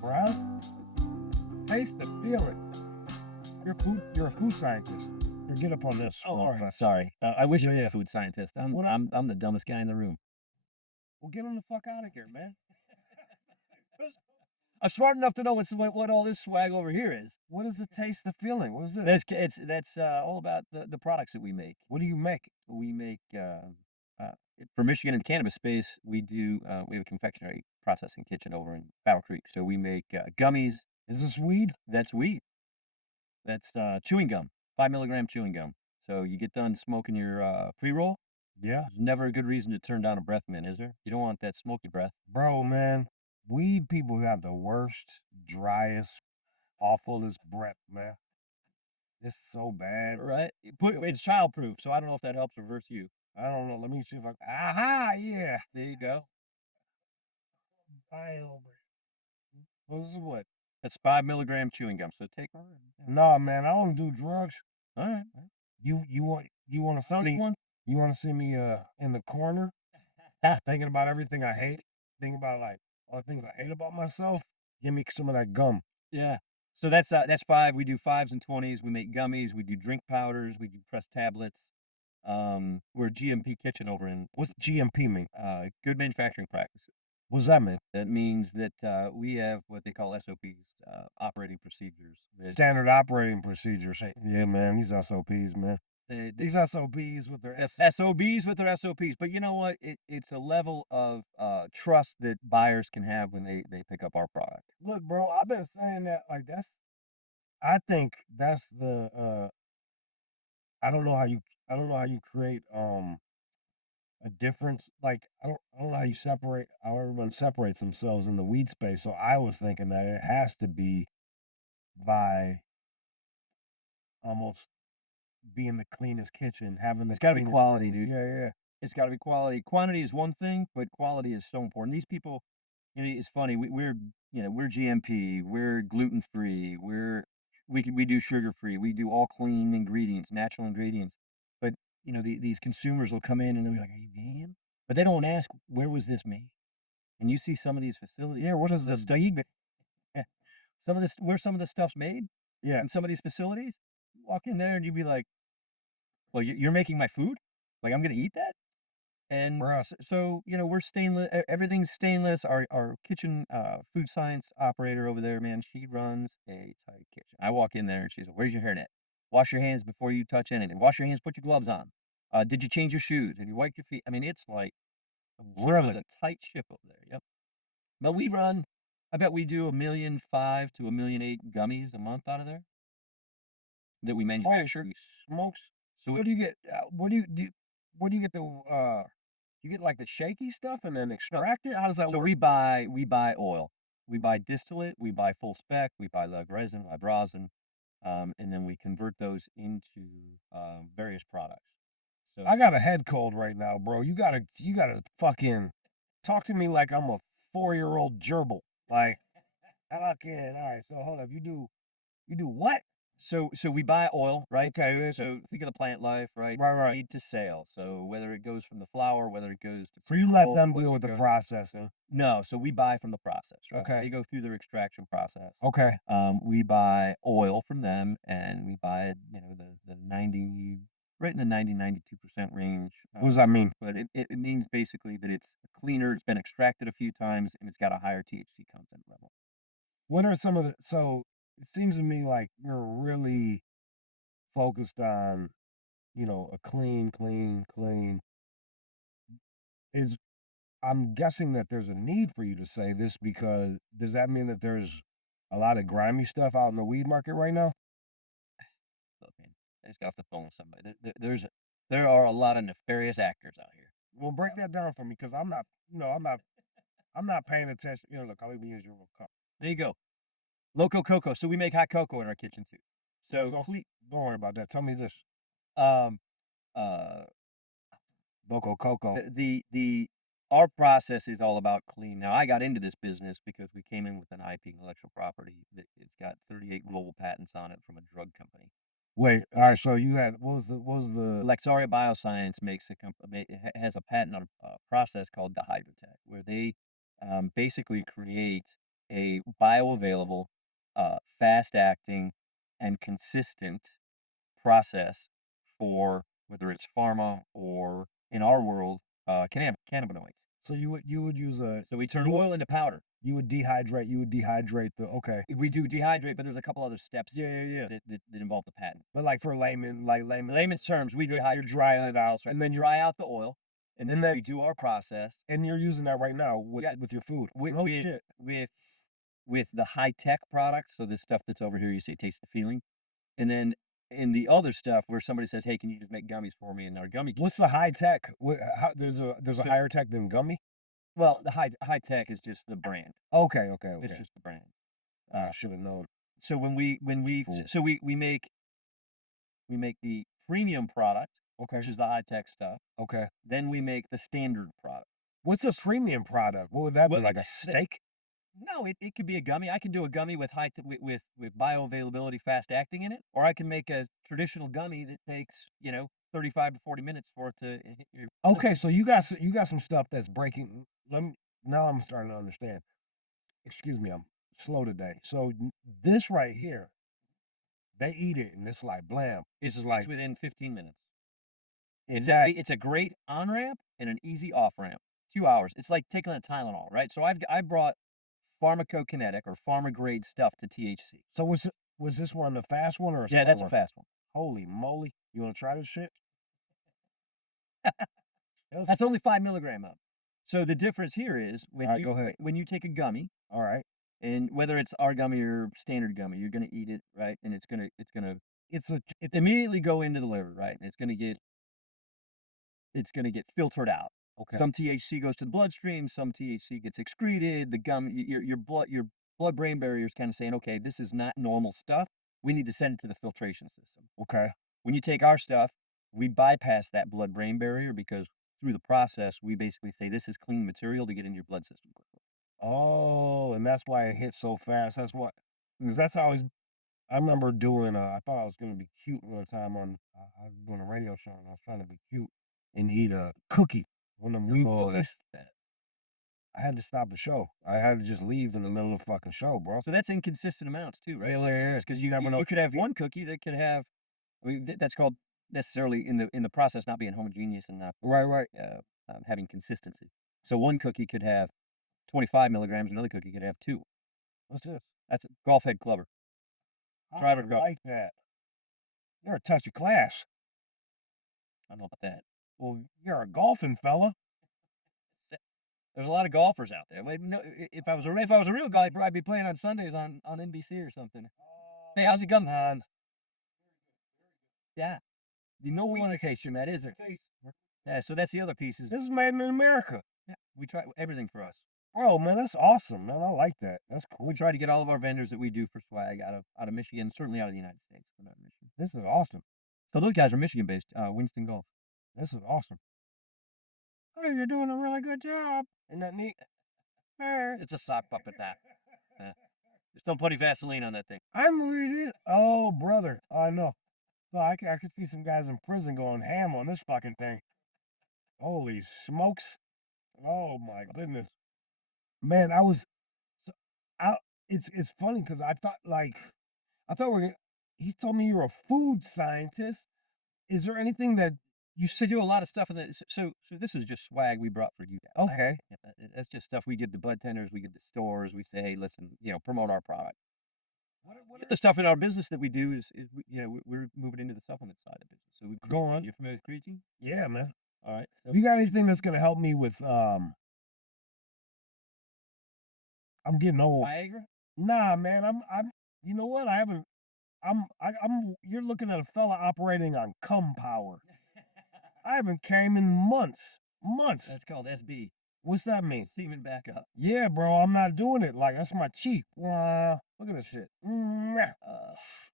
bruh. Taste the feeling. You're a food scientist. You get up on this. Oh, all right. Sorry. I wish I was a food scientist. What I'm the dumbest guy in the room. Well, get him the fuck out of here, man. I'm smart enough to know what all this swag over here is. What is the taste the feeling? What is this? That's all about the products that we make. What do you make? We make for Michigan in the cannabis space. We have a confectionery processing kitchen over in Battle Creek. So we make gummies. Is this weed? That's weed. That's chewing gum, 5 milligram chewing gum. So you get done smoking your pre-roll. Yeah. There's never a good reason to turn down a breath mint, is there? You don't want that smoky breath. Bro, man, weed people got the worst, driest, awfulest breath, man. It's so bad. Right? It's childproof, so I don't know if that helps or hurts you. I don't know. Let me see if I. Aha! Yeah. There you go. This is what? That's 5 milligram chewing gum. So take one. Nah, man, I don't do drugs. All right. You want to see me? You want to see me in the corner, thinking about everything I hate, thinking about like all the things I hate about myself. Give me some of that gum. Yeah. So that's 5. We do 5s and 20s. We make gummies. We do drink powders. We do pressed tablets. We're a GMP kitchen over in. What's GMP mean? Good manufacturing practices. What does that mean? That means that we have what they call SOPs, operating procedures. Standard operating procedures. Yeah, man, these SOPs, man. These SOBs with their SOBs with their SOPs. But you know what? It's a level of trust that buyers can have when they pick up our product. Look, bro, I've been saying that like I think that's the I don't know how you create a difference. Like I don't know how everyone separates themselves in the weed space. So I was thinking that it has to be by almost being the cleanest kitchen, having the. It's got to be quality, dude. Yeah. It's got to be quality. Quantity is one thing, but quality is so important. These people, it's funny. We're GMP. We're gluten free. We do sugar free. We do all clean ingredients, natural ingredients. But these consumers will come in and they'll be like, "Are you vegan?" But they don't ask, "Where was this made?" And you see some of these facilities. Yeah, what is the this? Some of this, where some of the stuff's made. Yeah. In some of these facilities, you walk in there and you'd be like, "Well, you're making my food? Like I'm gonna eat that?" And so we're stainless. Everything's stainless. Our kitchen food science operator over there, man, she runs a tight kitchen. I walk in there and she's like, "Where's your hairnet? Wash your hands before you touch anything. Wash your hands. Put your gloves on. Did you change your shoes? Have you wiped your feet?" I mean, it's like Really? it's a tight ship over there. Yep. But we run. I bet we do 1.5 to 1.8 million gummies a month out of there that we manufacture. Smokes. So what do you get? What do you do? What do you get the? You get like the shaky stuff and then extract it. How does that So work? we buy oil. We buy distillate. We buy full spec. We buy leg resin. We buy rosin, and then we convert those into various products. So I got a head cold right now, bro. You gotta fucking talk to me like I'm a 4-year-old gerbil. Like, okay, all right. So hold up. You do what? So we buy oil, right? Okay. So think of the plant life, right? Right. Seed to sale. So whether it goes from the flower, whether it goes to. So you let them deal with the processing. No, so we buy from the process, right? Okay. They go through their extraction process. Okay. We buy oil from them, and we buy the 90, right in the 92% range. What does that mean? But it means basically that it's cleaner, it's been extracted a few times, and it's got a higher THC content level. What are some of the? So it seems to me like you're really focused on, a clean. Is I'm guessing that there's a need for you to say this because does that mean that there's a lot of grimy stuff out in the weed market right now? Look, man, I just got off the phone with somebody. There are a lot of nefarious actors out here. Well, break that down for me because I'm not, I'm not paying attention. Look, I'll even use your cup. There you go. Loco cocoa. So we make hot cocoa in our kitchen too. So don't worry about that. Tell me this. Loco cocoa. Our process is all about clean. Now I got into this business because we came in with an IP intellectual property that it's got 38 global patents on it from a drug company. Wait, all right. So you had what was the Lexaria Bioscience has a patent on a process called dihydrotech, where they basically create a bioavailable, fast acting, and consistent process for whether it's pharma or in our world, cannabinoids. So you would use a So we turn you would, oil into powder. you would dehydrate the okay. We do dehydrate, but there's a couple other steps Yeah. that involve the patent. But like for layman, Layman's terms, we you're dehydrate, drying it out, and then dry out the oil, and and then then we do our process. and you're using that right now with Yeah, with your food. with Oh with shit. with with the high tech products. So this stuff that's over here, you say taste the feeling, and then in the other stuff where somebody says, "Hey, can you just make gummies for me?" and our gummy, What's the high tech? There's a so, higher tech than gummy. well, the high tech is just the brand. Okay. It's just the brand. I should have known. So when we Fool. so we make the premium product, Okay. which is the high tech stuff. Okay. Then we make the standard product. What's a premium product? What would that be? Well, Like a steak? No, it could be a gummy. I can do a gummy with with bioavailability fast acting in it, or I can make a traditional gummy that takes 35 to 40 minutes for it to hit your Okay, so you got some stuff that's breaking. Now I'm starting to understand. Excuse me, I'm slow today. So this right here, they eat it and it's like blam. It's just like It's within 15 minutes. and that. It's a great on ramp and an easy off ramp. 2 hours. It's like taking a Tylenol, right? So I brought pharmacokinetic or pharma grade stuff to THC. So was this one the fast one or a Yeah, slow that's a one? fast one. Holy moly! You want to try this shit? That's only 5 milligram of. So the difference here is All right, go ahead. when you take a gummy, All right. and whether it's our gummy or standard gummy, you're gonna eat it, right? And it's It's immediately go into the liver, right? And it's gonna get filtered out. okay. Some THC goes to the bloodstream, some THC gets excreted. The gum, your blood brain barrier is kind of saying, okay, this is not normal stuff. We need to send it to the filtration system. Okay. When you take our stuff, we bypass that blood brain barrier because through the process, we basically say this is clean material to get in your blood system quickly. Oh, and that's why it hits so fast. Because that's always. I remember doing. I thought I was gonna be cute one time I was doing a radio show and I was trying to be cute and eat a cookie. One of them weed Oh, cookies. I had to stop the show. I had to just leave in the middle of the fucking show, bro. so that's inconsistent amounts too, right? Really is because you never know. You could have one cookie that could have, I mean, that's called necessarily in the process not being homogeneous and not Right. having consistency. So one cookie could have 25 milligrams, another cookie could have two. What's this? That's a golf head clubber. I Driver go. like that. You're a touch of class. I don't know about that. Well, you're a golfing fella. There's a lot of golfers out there. Maybe no, if I was a real guy, I'd probably be playing on Sundays on NBC or something. Hey, how's it going, Hans? Yeah, the no communication, that is it. Yeah, so that's the other piece is This is made in America. yeah, we try everything for us. Bro, man, that's awesome, man. I like that. That's cool. We try to get all of our vendors that we do for swag out of Michigan, certainly out of the United States. But not Michigan. This is awesome. So those guys are Michigan based, Winston Golf. This is awesome. Hey, you're doing a really good job. Isn't that neat? It's a sock puppet that. Just don't put any Vaseline on that thing. I'm reading. Oh, brother. I know. No, I could see some guys in prison going ham on this fucking thing. Holy smokes. Oh, my goodness. Man, I was. So, it's funny because I thought he told me you're a food scientist. Is there anything that You used to do a lot of stuff in the so this is just swag we brought for you guys. okay? That's just stuff we give the bud tenders, we give the stores. We say, hey, listen, promote our product. What The stuff in our business that we do is we're moving into the supplement side of business. So Go on. You're familiar with creatine? Yeah, man. All right. So You got anything that's gonna help me with I'm getting old. Viagra. Nah, man. I'm you know what? I haven't I'm you're looking at a fella operating on cum power. I haven't came in months. Months. That's called SB. What's that mean? Semen backup. Yeah, bro, I'm not doing it. Like that's my cheek. Look at this shit.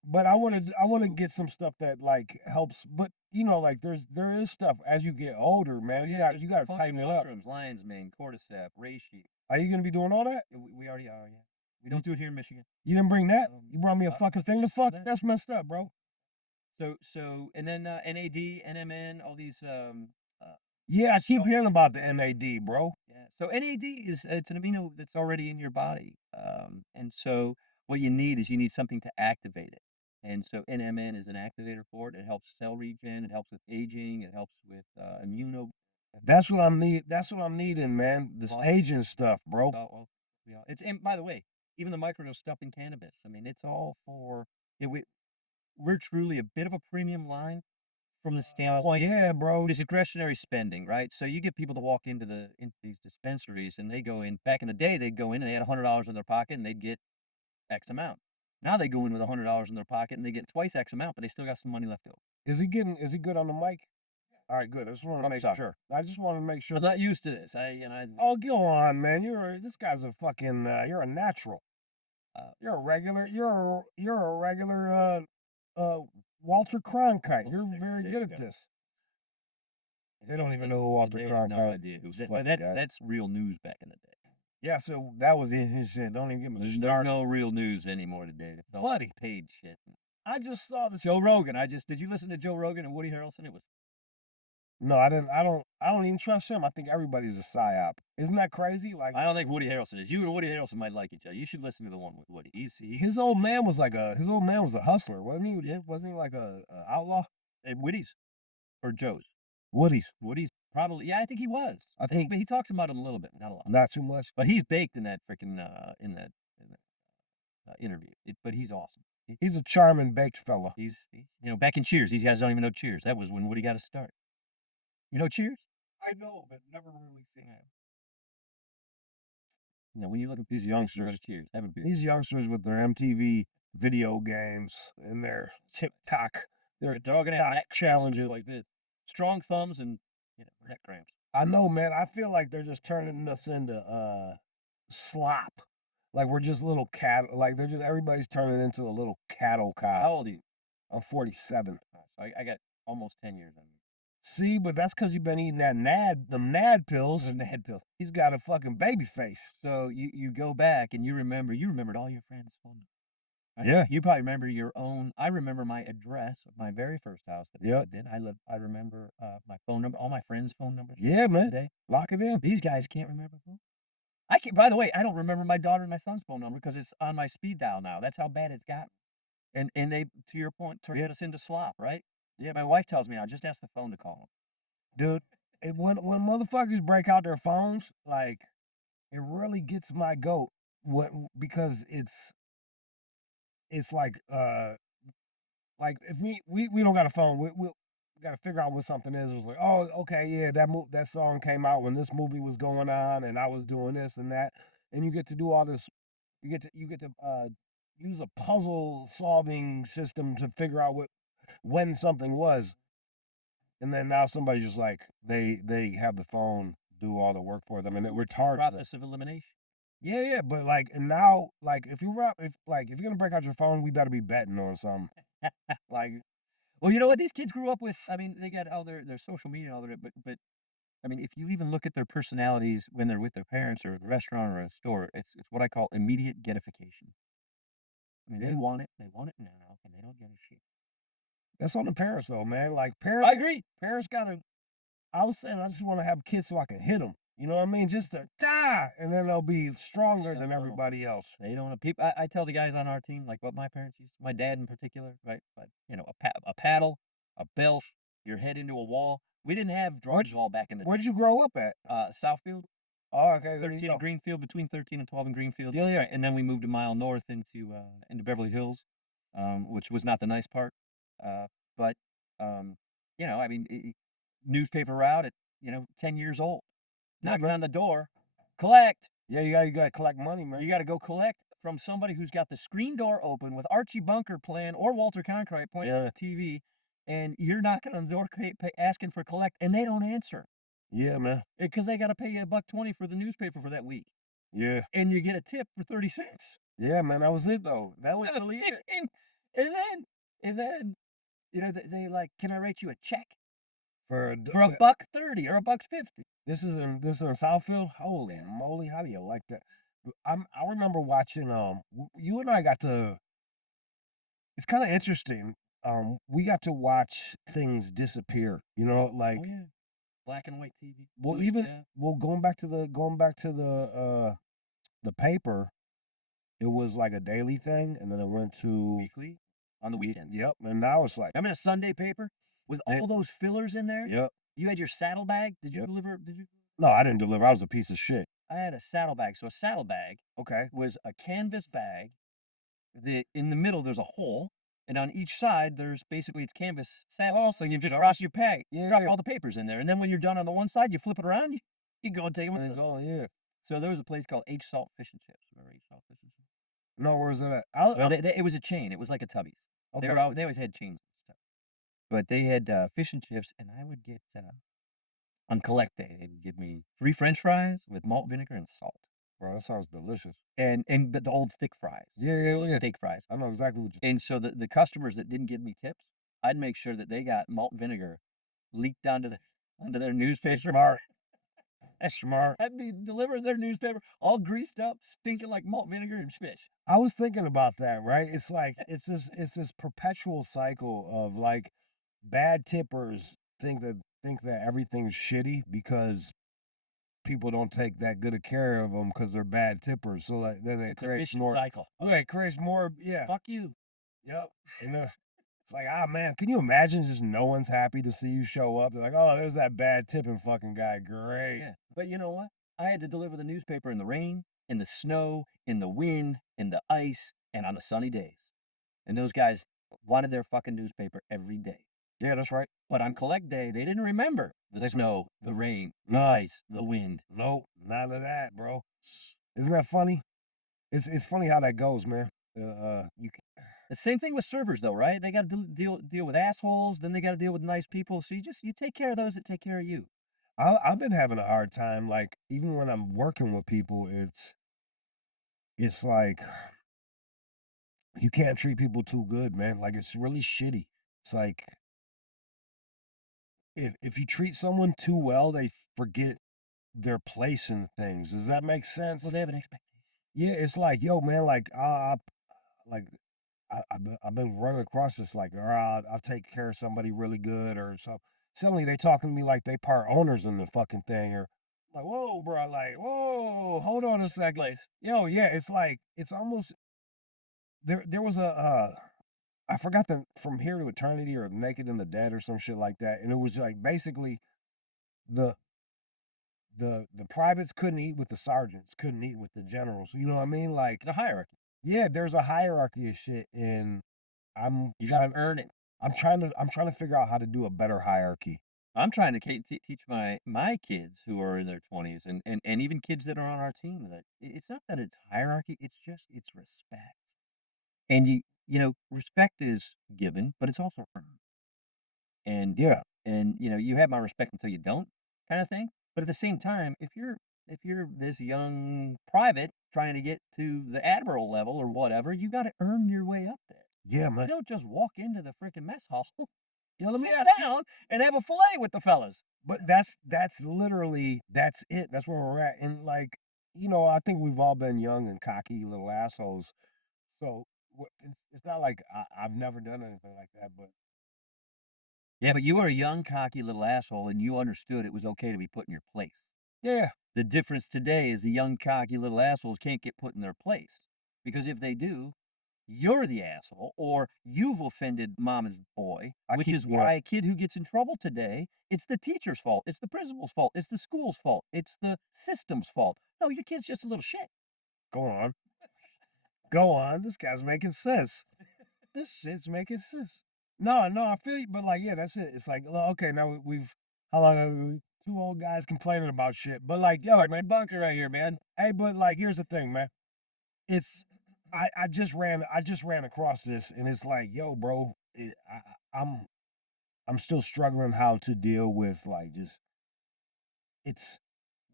But I want to get some stuff that like helps. But like there is stuff as you get older, man. You got to tighten it up. Mushrooms, lion's mane, cordyceps, reishi. Are you gonna be doing all that? We already are. Yeah. We don't do it here in Michigan. You didn't bring that. You brought me a uh, fucking thing to just fuck. that. That's messed up, bro. And then NAD, NMN, all these Yeah, I keep So- hearing about the NAD, bro. yeah. So NAD is it's an amino that's already in your body, and so what you need is you need something to activate it. And so NMN is an activator for it. It helps cell regen. It helps with aging. It helps with immuno. That's what I'm needing, man. This aging stuff, bro. Yeah, it's and by the way, even the microdose stuff in cannabis. I mean, it's all for. Yeah, we're truly a bit of a premium line from the standpoint Yeah, bro. discretionary spending, right? So you get people to walk into these dispensaries and they go in back in the day, they'd go in and they had $100 in their pocket and they'd get X amount. Now they go in with $100 in their pocket and they get twice X amount, but they still got some money left over. Is he good on the mic? All right, good. I just want to make sure. I just want to make sure. I'm not used to this. Oh, go on, man. This guy's a fucking you're a natural. You're a regular uh Walter Cronkite. You're very good at this. They don't even know who Walter They have Cronkite. no idea who's that, that's real news back in the day. Yeah, so that was his shit. Don't even give him a There's start. no real news anymore today. It's all Buddy. paid shit. I just saw this. Joe Rogan. Did you listen to Joe Rogan and Woody Harrelson? It was No, I didn't. I don't even trust him. I think everybody's a psyop. Isn't that crazy? Like I don't think Woody Harrelson is. You and Woody Harrelson might like each other. You should listen to the one with Woody. his old man was a hustler, wasn't he? Wasn't he like a outlaw? Woody's or Joe's. Woody's Probably. Yeah, I think he was. I think But he talks about him a little bit, not a lot. not too much. But he's baked in that freaking interview. But he's awesome. He's a charming baked fella. Back in Cheers. These guys don't even know Cheers. That was when Woody got to start. You know Cheers? I know, but never really seen him. When you look at these youngsters, Cheers. Have a beer. These youngsters with their MTV video games and their TikTok, their dog and TikTok challenges. like this. Strong thumbs and neck cramps. I know, man. I feel like they're just turning us into slop. Like we're just little cattle. Like everybody's turning into a little cattle cow. How old are you? I'm 47. I got almost 10 years on you. See, but that's because you've been eating them NAD pills. The NAD pills. He's got a fucking baby face. So you go back and you remembered all your friends' phone numbers. Right? Yeah. You probably remember your own. I remember my address of my very first house that I Yep. lived in. I remember my phone number, all my friends' phone numbers. Yeah, man. Today. Lock it in. These guys can't remember who. I can't. By the way, I don't remember my daughter and my son's phone number because it's on my speed dial now. That's how bad it's gotten. And they, to your point, turned us into slop, right? Yeah. My wife tells me now, just ask the phone to call them. Dude, when motherfuckers break out their phones, like it really gets my goat. Because it's like if we don't got a phone, we got to figure out what something is. It was like, oh, okay, yeah, that song came out when this movie was going on, and I was doing this and that, and you get to do all this. You get to use a puzzle solving system to figure out when something was, and then now somebody just like they have the phone do all the work for them, and it retards Process of elimination. Yeah, but like, and now, like, if you're gonna break out your phone, we better be betting on something. Like, Well, you know what? These kids grew up with. I mean, they got all their social media and all that. But I mean, if you even look at their personalities when they're with their parents or at a restaurant or a store, it's what I call immediate getification. I mean, Yeah. they want it now, and they don't give a shit. that's on the parents though, man. Like, I parents, agree. parents gotta. I was saying, I just want to have kids so I can hit them. You know what I mean? Just to die, and then they'll be stronger than everybody else. They don't. I tell the guys on our team like what my parents used. My dad in particular, right? But a paddle, a belt, your head into a wall. We didn't have drugs all back in the Where'd you grow up at? Southfield. Oh, okay, there you 13 go. in Greenfield, between 13 and 12 in Greenfield. Yeah. And then we moved a mile north into Beverly Hills, which was not the nice part. But I mean, newspaper route at 10 years old, knocking on the door, collect. Yeah, you gotta collect money, man. You got to go collect from somebody who's got the screen door open with Archie Bunker playing or Walter Cronkite playing on the TV, and you're knocking on the door asking for collect, and they don't answer. Yeah, man. Because they got to pay you $1.20 for the newspaper for that week. Yeah. And you get a tip for 30 cents. Yeah, man. That was it though. That was Literally it. And then, they like, can I write you a check for for $1.30 or $1.50? This is in Southfield. Holy moly! How do you like that? I remember watching. You and I got to. It's kind of interesting. We got to watch things disappear. You know, like Oh, yeah. black and white TV. Well, even Yeah. well, going back to the paper, it was like a daily thing, and then it went to Weekly on the weekends. Yep, and now it's like Remember the Sunday paper with Eh, all those fillers in there? yep. You had your saddlebag. Did you Yep. deliver? Did you? No, I didn't deliver. I was a piece of shit. I had a saddlebag. So a saddlebag Okay. was a canvas bag. In the middle there's a hole, and on each side there's basically it's canvas saddle. So you just drop your peg, Yeah, drop yeah. all the papers in there, and then when you're done on the one side, you flip it around. You go and take them. Oh yeah. So there was a place called H Salt Fish and Chips. Remember H Salt Fish and Chips? No, where's it at? Well, it was a chain. It was like a Tubby's. Okay. They always had chains and stuff. But they had fish and chips, and I would get on collect day they would give me 3 French fries with malt vinegar and salt, Bro, that sounds delicious. and but the old thick fries, Yeah. steak fries. I know exactly what you And so the customers that didn't give me tips, I'd make sure that they got malt vinegar leaked onto their newspaper. smart. That's smart. I'd be delivering their newspaper all greased up, stinking like malt vinegar and fish. I was thinking about that, right? It's like it's this perpetual cycle of like bad tippers think that everything's shitty because people don't take that good of care of them because they're bad tippers. So like then it It's a creates vicious more. cycle. Okay, it creates more. Yeah. Fuck you. Yep. And it's like, ah, man, can you imagine just no one's happy to see you show up? They're like, oh, there's that bad tipping fucking guy. Great. Yeah. But you know what? I had to deliver the newspaper in the rain, in the snow, in the wind, in the ice, and on the sunny days. And those guys wanted their fucking newspaper every day. Yeah, that's right. But on collect day, they didn't remember the snow, the rain, the No. ice, the wind. Nope, none of that, bro. Isn't that funny? It's funny how that goes, man. You The same thing with servers, though, right? They got to deal with assholes, then they got to deal with nice people. So you take care of those that take care of you. I've been having a hard time, like even when I'm working with people, it's like you can't treat people too good, man. Like it's really shitty. It's like if you treat someone too well, they forget their place in things. Does that make sense? Well, they have an expectation. Yeah, it's like, yo, man, like I've been running across this like, or I'll take care of somebody really good, or so. Suddenly they talking to me like they part owners in the fucking thing, or like, whoa, bro, like, whoa, hold on a second, yo, yeah, it's like it's almost there was I forgot the From Here to Eternity or Naked and the Dead or some shit like that, and it was like basically the the privates couldn't eat with the sergeants, couldn't eat with the generals. You know what I mean? Like, The hierarchy. yeah, there's a hierarchy of shit, and You got to earn it. I'm trying to figure out how to do a better hierarchy. I'm trying to teach my kids who are in their 20s and even kids that are on our team that it's not that it's hierarchy, it's respect. And respect is given, but it's also earned. And Yeah, you have my respect until you don't kind of thing. But at the same time, if you're this young private trying to get to the admiral level or whatever, you got to earn your way up there. yeah, You man. don't just walk into the freaking mess hall. Let me Sit ask you, down and have a fillet with the fellas. but that's literally that's it. That's where we're at. And like, I think we've all been young and cocky little assholes. So it's not like I've never done anything like that, but Yeah, but you were a young, cocky little asshole, and you understood it was okay to be put in your place. yeah, The difference today is the young, cocky little assholes can't get put in their place. Because if they do, you're the asshole, or you've offended mama's boy, which is yeah, why a kid who gets in trouble today, it's the teacher's fault, it's the principal's fault, it's the school's fault, it's the system's fault. No, your kid's just a little shit. go on, go on. This guy's making sense. This shit's making sense. No, no, I feel you, but like, yeah, that's it. It's like, okay, now we've how long have we? Two old guys complaining about shit, but like, yo, Like my bunker right here, man. hey, but like, here's the thing, man. It's I just ran across this, and it's like, yo, bro, I'm still struggling how to deal with like just it's.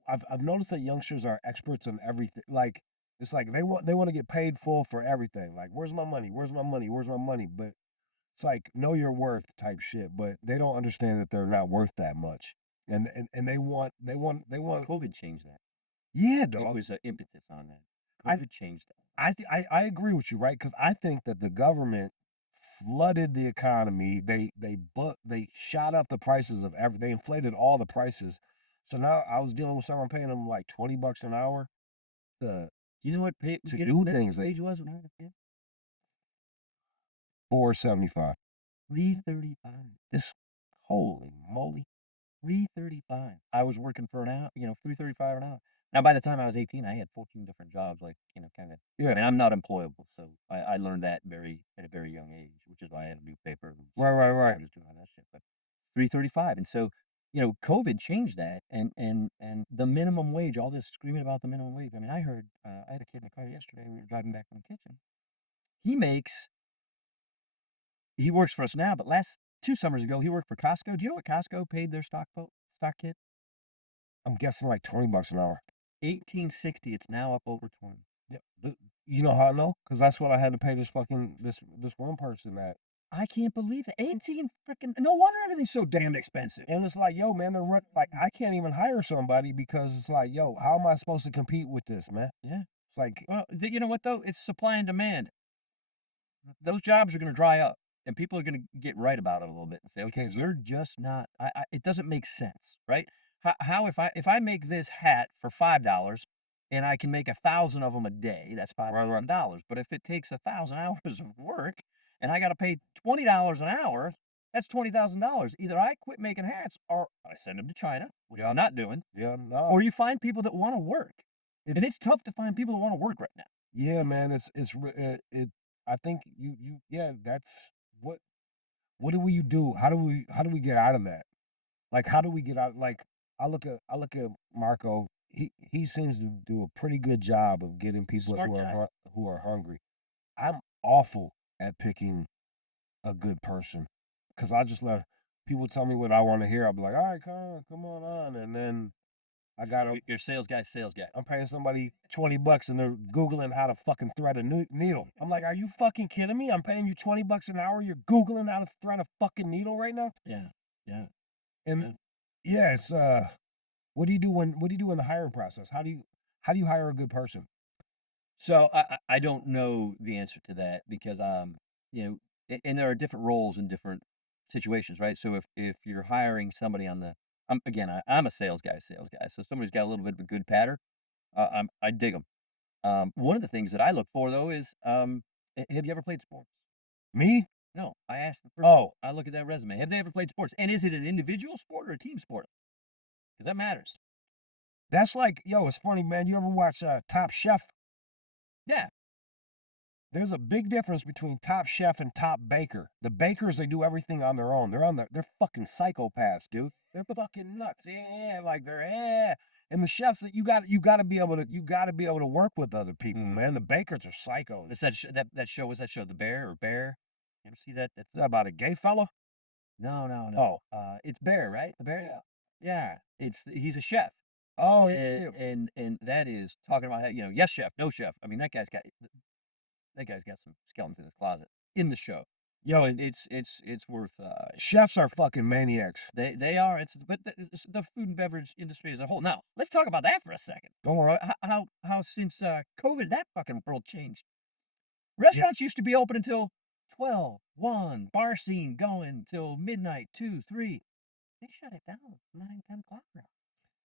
I've noticed that youngsters are experts on everything. Like, it's like they want to get paid full for everything. Like, where's my money? Where's my money? Where's my money? But it's like know your worth type shit. But they don't understand that they're not worth that much, and they want. COVID changed that. Yeah, It dog. was an impetus on that. I COVID changed that. I agree with you, right? Because I think that the government flooded the economy. They shot up the prices of every. They inflated all the prices. So now I was dealing with someone paying them like $20 an hour to You know what pay to you know do what minimum things that wage was when I was a kid? 4.75. 3.35. This holy moly. 3.35. I was working for an hour, 3.35 an hour. Now, by the time I was 18, I had 14 different jobs, like, kind of. I Yeah. mean, I'm not employable, so I learned that at a very young age, which is why I had to do paper and Right. I was doing all that shit. But 3.35, and so COVID changed that, and the minimum wage, all this screaming about the minimum wage. I mean, I heard I had a kid in the car yesterday. We were driving back from the kitchen. He makes he works for us now, but last 2 summers ago, he worked for Costco. Do you know what Costco paid their stock kid? I'm guessing like $20 an hour. 1860. It's now up over 20. Yeah. You know how I know? Because that's what I had to pay this one person that. I can't believe it. 18 freaking. No wonder everything's so damn expensive. And it's like, yo, man, like I can't even hire somebody because it's like, yo, how am I supposed to compete with this, man? Yeah. It's like, Well, you know what though? It's supply and demand. Those jobs are going to dry up, and people are going to get right about it a little bit and say, okay, you're just not. It doesn't make sense, right? How if I make this hat for $5 and I can make 1,000 of them a day, that's $500. But if it takes 1,000 hours of work and I got to pay $20 an hour, that's $20,000. Either I quit making hats or I send them to China, which I'm not doing, yeah, no, or you find people that want to work. And it's it's tough to find people that want to work right now. yeah, man, it. I think yeah, that's what do we do? How do we get out of that? Like, how do we get out? Like, I look at Marco. He seems to do a pretty good job of getting people Smart guy. who are hungry. I'm awful at picking a good person because I just let people tell me what I want to hear. I'll be like, all right, come on, and then I got to. Your sales guy, sales guy. I'm paying somebody $20 and they're googling how to fucking thread a needle. I'm like, are you fucking kidding me? I'm paying you $20 an hour. You're googling how to thread a fucking needle right now. Yeah, yeah. And yeah, it's what do you do in the hiring process? How do you hire a good person? So I don't know the answer to that because and there are different roles in different situations, right? So if you're hiring somebody on the I'm a sales guy. So somebody's got a little bit of a good patter, I dig them. One of the things that I look for though is have you ever played sports? Me? No, I asked the person. Oh, I look at that resume. Have they ever played sports? And is it an individual sport or a team sport? Because that matters. that's like, yo, it's funny, man. You ever watch Top Chef? Yeah. There's a big difference between Top Chef and Top Baker. The bakers, they do everything on their own. They're fucking psychopaths, dude. They're fucking nuts. Yeah, like they're yeah. And the chefs that you gotta be able to work with other people, man. The bakers are psychos. It's that show. What's that show? The Bear or Bear? You ever see that? That's Is that about a gay fella? no, no, no. Oh. It's Bear, right? The Bear. Yeah. He's a chef, Oh, and yeah. and that is talking about how, yes chef, no chef. I mean that guy's got some skeletons in his closet in the show. Yo, It's worth. chefs are fucking maniacs. They are. It's the food and beverage industry as a whole. Now let's talk about that for a second. Don't worry. How since COVID that fucking world changed. Yeah. Restaurants used to be open until 12, 1, bar scene going till midnight, 2, 3. They shut it down at 9, 10 o'clock now.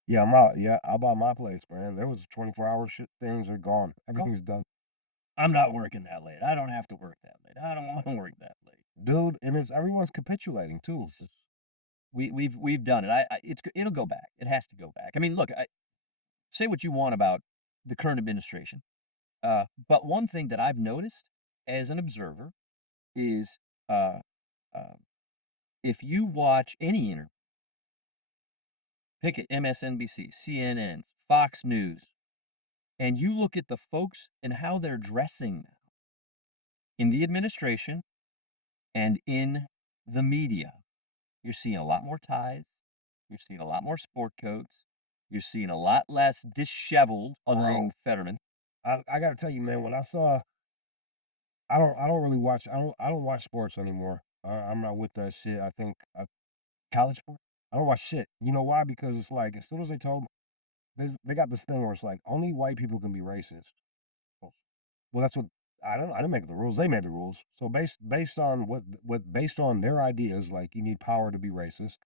Yeah, I'm out. Yeah, I bought my place, man. There was 24-hour shit. Things are gone. Everything's done. I'm not working that late. I don't have to work that late. I don't want to work that late. Dude, and it's everyone's capitulating too. We've done it. It'll go back. It has to go back. I mean, look, say what you want about the current administration, but one thing that I've noticed as an observer is uh, uh, if you watch any interview, pick it MSNBC, CNN, Fox News, and you look at the folks and how they're dressing now in the administration and in the media, you're seeing a lot more ties. You're seeing a lot more sport coats. You're seeing a lot less disheveled Elaine Fetterman. I gotta tell you, man. When I saw, I don't really watch. I don't watch sports anymore. I'm not with that shit. I think College sport? I don't watch shit. You know why? Because it's like as soon as they got this thing where it's like only white people can be racist. Well, that's what I didn't make the rules. They made the rules. So based on based on their ideas, like you need power to be racist.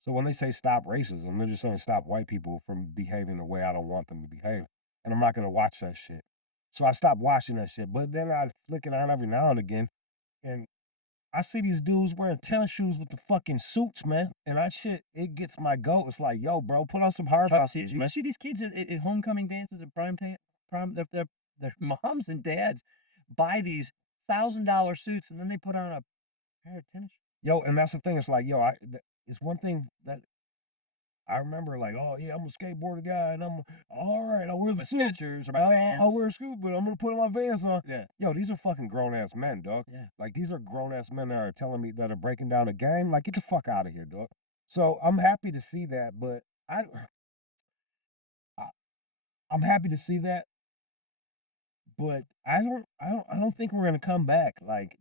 So when they say stop racism, they're just saying stop white people from behaving the way I don't want them to behave. And I'm not gonna watch that shit. So I stopped watching that shit. But then I flick it on every now and again, and I see these dudes wearing tennis shoes with the fucking suits, man. And that shit, it gets my goat. It's like, yo, bro, put on some hard sausages, You man. see these kids at homecoming dances at prime their moms and dads buy these $1,000 suits, and then they put on a pair of tennis shoes. Yo, and that's the thing. It's like, yo, it's one thing that I remember, like, oh yeah, I'm a skateboarder guy, and I'm all right. I'll wear the My suit. Skechers or my I'll Vans. wear a suit, but I'm gonna put on my Vans on. Yeah, Yo, these are fucking grown ass men, dog. yeah. Like these are grown ass men that are telling me that are breaking down a game. Like, get the fuck out of here, dog. So I'm happy to see that, but I I'm happy to see that, but I don't think we're gonna come back. Like,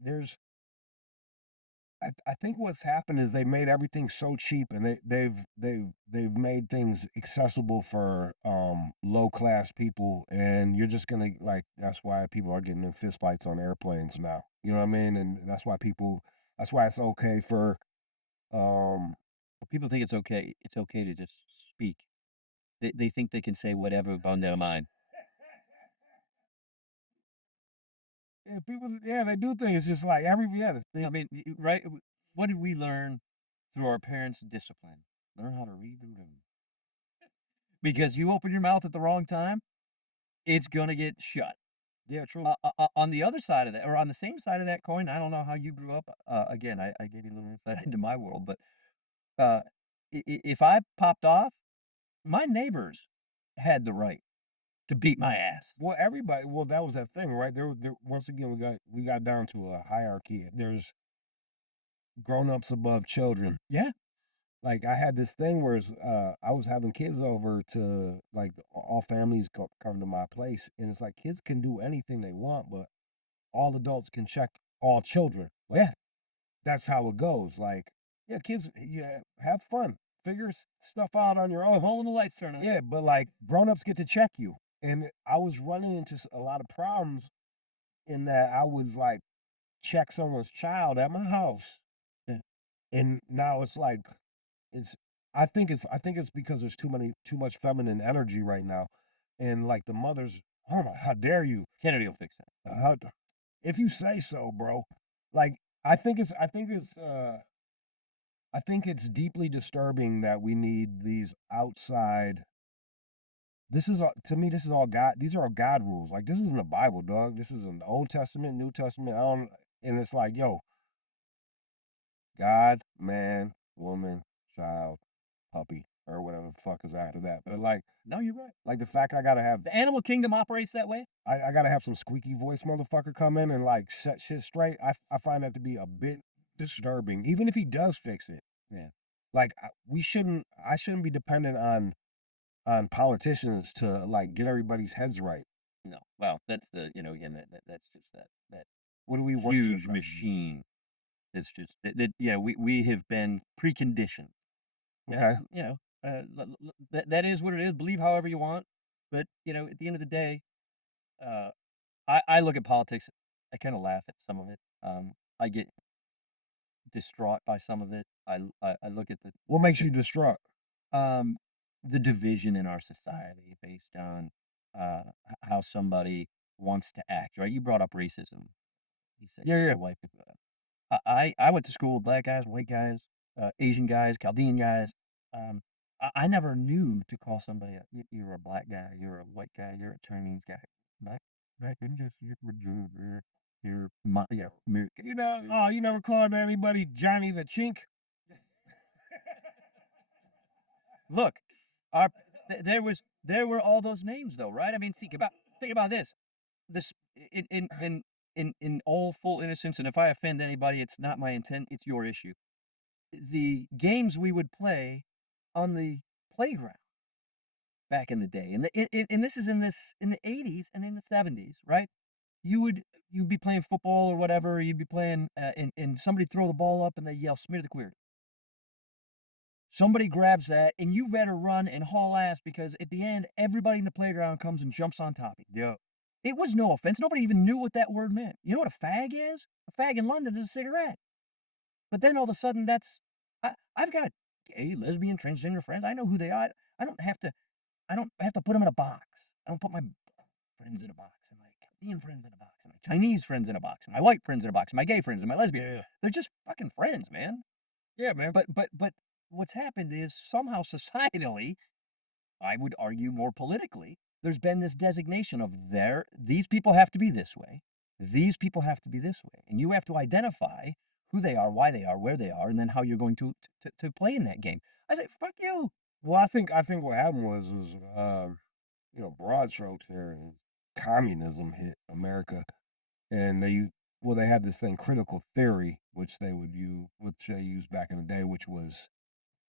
I think what's happened is they made everything so cheap, and they've made things accessible for low class people, and you're just gonna like that's why people are getting in fist fights on airplanes now. You know what I mean? And that's why it's okay for um Well, people think it's okay to just speak. They think they can say whatever on their mind. yeah, people yeah, they do things just like every yeah, I mean, right? What did we learn through our parents' discipline? Learn how to read the room. Because you open your mouth at the wrong time, it's gonna get shut. yeah, true. On the other side of that, or on the same side of that coin, I don't know how you grew up. Again, I gave you a little insight into my world, but uh, if I popped off, my neighbors had the right to beat my ass. Well, that was that thing, right? There once again we got down to a hierarchy. There's grown-ups above children. Yeah, Like I had this thing where I was having kids over to like all families come to my place, and it's like kids can do anything they want, but all adults can check all children. Like yeah. that's how it goes. Like yeah, kids, yeah, have fun, figure stuff out on your Come own. home when the lights turn on. Yeah, but like grown-ups get to check you, and I was running into a lot of problems in that I would like check someone's child at my house, Yeah. and now it's like it's I think it's because there's too much feminine energy right now, and like the mothers, oh my, how dare you? Kennedy will fix that. How, if you say so, bro. Like I think it's deeply disturbing that we need these outside. To me, this is all God. These are all God rules. Like this isn't the Bible, dog. This is an Old Testament, New Testament. I don't, and it's like, yo, God, man, woman, child, puppy, or whatever the fuck is after that. But No, you're right. like the fact I gotta have, The animal kingdom operates that way. I gotta have some squeaky voice motherfucker come in and like set shit straight. I find that to be a bit disturbing, even if he does fix it. Yeah. Like I shouldn't be dependent on politicians to like get everybody's heads right. No. Well, that's the again that's just that What do we worship? huge machine. It's just we have been preconditioned. Yeah, Okay. that is what it is. Believe however you want, but at the end of the day, uh, I look at politics. I kind of laugh at some of it. I get distraught by some of it. I look at What makes you distraught? um the division in our society based on how somebody wants to act. Right? You brought up racism. He said, Yeah, yeah. white people. I went to school with black guys, white guys, Asian guys, Chaldean guys. Um, I never knew to call somebody you're a black guy, you're a white guy, you're a Chinese guy. Back in just you're American. You know, oh, you never called anybody Johnny the Chink? Look, our there were all those names though, right? I mean, think about this. This in all full innocence, and if I offend anybody, it's not my intent. It's your issue. The games we would play on the playground back in the day, and this is in the 80s and in the 70s, right? You'd be playing football or whatever, you'd be playing, and somebody throw the ball up and they yell, "Smear the queer." Somebody grabs that, and you better run and haul ass because at the end, everybody in the playground comes and jumps on top of you. Yeah. It was no offense. Nobody even knew what that word meant. You know what a fag is? A fag in London is a cigarette. But then all of a sudden, I've got gay, lesbian, transgender friends. I know who they are. I don't have to. I don't have to put them in a box. I don't put my friends in a box, and my Canadian friends in a box, and my Chinese friends in a box, and my white friends in a box, and my gay friends, and my lesbian. Yeah. They're just fucking friends, man. Yeah, man. But what's happened is somehow societally, I would argue more politically, there's been this designation of these people have to be this way, these people have to be this way, and you have to identify who they are, why they are, where they are, and then how you're going to play in that game. I say, fuck you. Well, I think what happened was broad strokes here, and communism hit America, and they had this thing critical theory, which they used back in the day, which was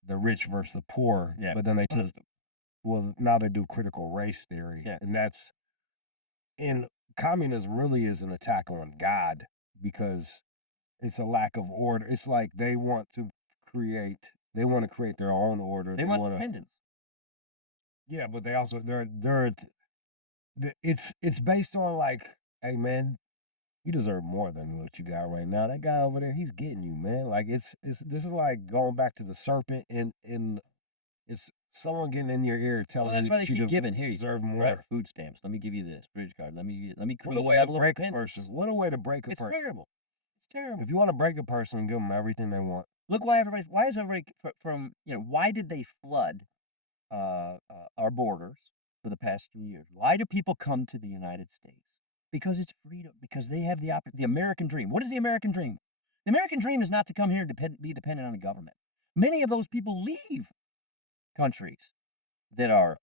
the rich versus the poor. Yeah, But then they took busted. well now they do critical race theory, Yeah, and that's in communism really is an attack on God because it's a lack of order. It's like they want to create their own order. they They want want to independence. Yeah, but they also it's based on like, hey man, you deserve more than what you got right now. That guy over there, he's getting you, man. Like it's this is like going back to the serpent in it's someone getting in your ear Well, telling that's you why they that you keep giving. Here, you deserve go. more. Right, food stamps. Let me give you this bridge card. Let me What a way have to a little break a pen. person. What a way to break a It's person. terrible. It's terrible. If you want to break a person, give them everything they want. Look why is everybody from why did they flood our borders for the past 2 years? Why do people come to the United States? Because it's freedom. Because they have the American dream. What is the American dream? The American dream is not to come here and be dependent on the government. Many of those people leave countries that are,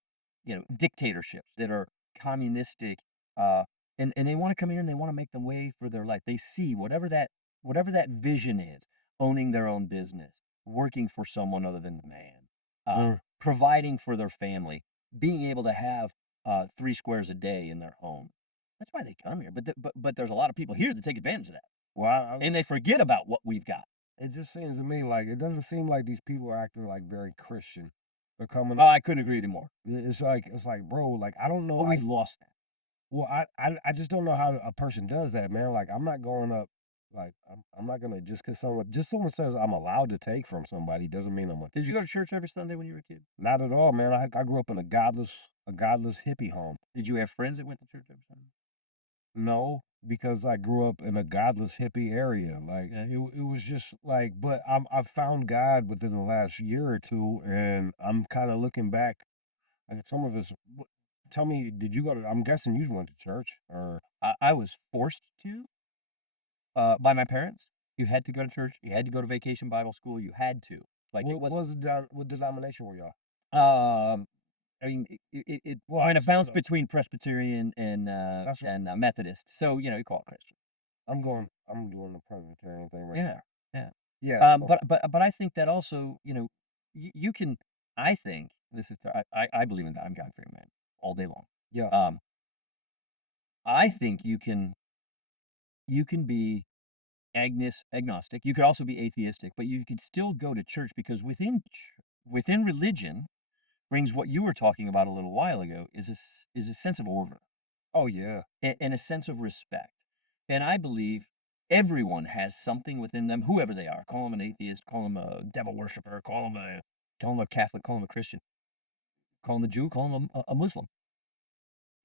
dictatorships, that are communistic, uh, and they want to come here and they want to make the way for their life. They see whatever that vision is, owning their own business, working for someone other than the man, providing for their family, being able to have 3 squares a day in their home. That's why they come here. But there's a lot of people here that take advantage of that, Well, and they forget about what we've got. it just seems to me like it doesn't seem like these people are acting like very Christian. They're coming. Oh, I couldn't agree to more. It's like, bro, like I don't know. But we've lost that. Well, I just don't know how a person does that, man. Like I'm not going up. Like I'm not gonna just because someone says I'm allowed to take from somebody doesn't mean I'm gonna. Did you go to church every Sunday when you were a kid? Not at all, man. I grew up in a godless hippie home. Did you have friends that went to church every Sunday? No, because I grew up in a godless hippie area. Like Yeah. it was just like, but I've found God within the last year or two, and I'm kind of looking back. Like some of us, tell me, did you go to? I'm guessing you went to church, or I was forced to by my parents. You had to go to church. You had to go to vacation Bible school. You had to. Like it what was. was what denomination were y'all? I mean, it Well, kind of so bounced between Presbyterian and that's what Methodist. So you call it Christian. I'm doing the Presbyterian thing right Yeah, now. yeah. Yeah. So But I think that also, you can. I think this is. I believe in that. I'm God fearing man all day long. yeah. Um, I think you can be agnostic. You could also be atheistic, but you could still go to church because within religion brings what you were talking about a little while ago is a sense of order Oh yeah. and a sense of respect. And I believe everyone has something within them, whoever they are. Call them an atheist, call them a devil worshiper, call them a Catholic, call them a Christian, call them a Jew, call them a Muslim.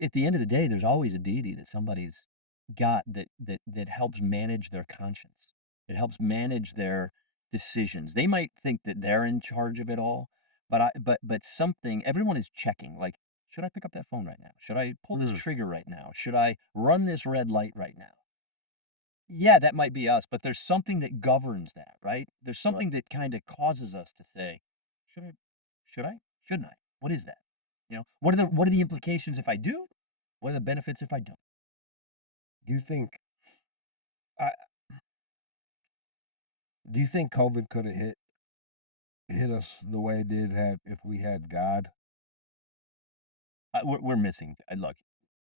At the end of the day, there's always a deity that somebody's got that helps manage their conscience. It helps manage their decisions. They might think that they're in charge of it all, but something everyone is checking. Like, should I pick up that phone right now? Should I pull this Mm, trigger right now? Should I run this red light right now? Yeah, that might be us, but there's something that governs that, right? There's right. something that kind of causes us to say, should I, should I, shouldn't I? What is that? What are the implications if I do? What are the benefits if I don't? Do you think I do you think COVID could have hit us the way it did had if we had God? We're missing. Look,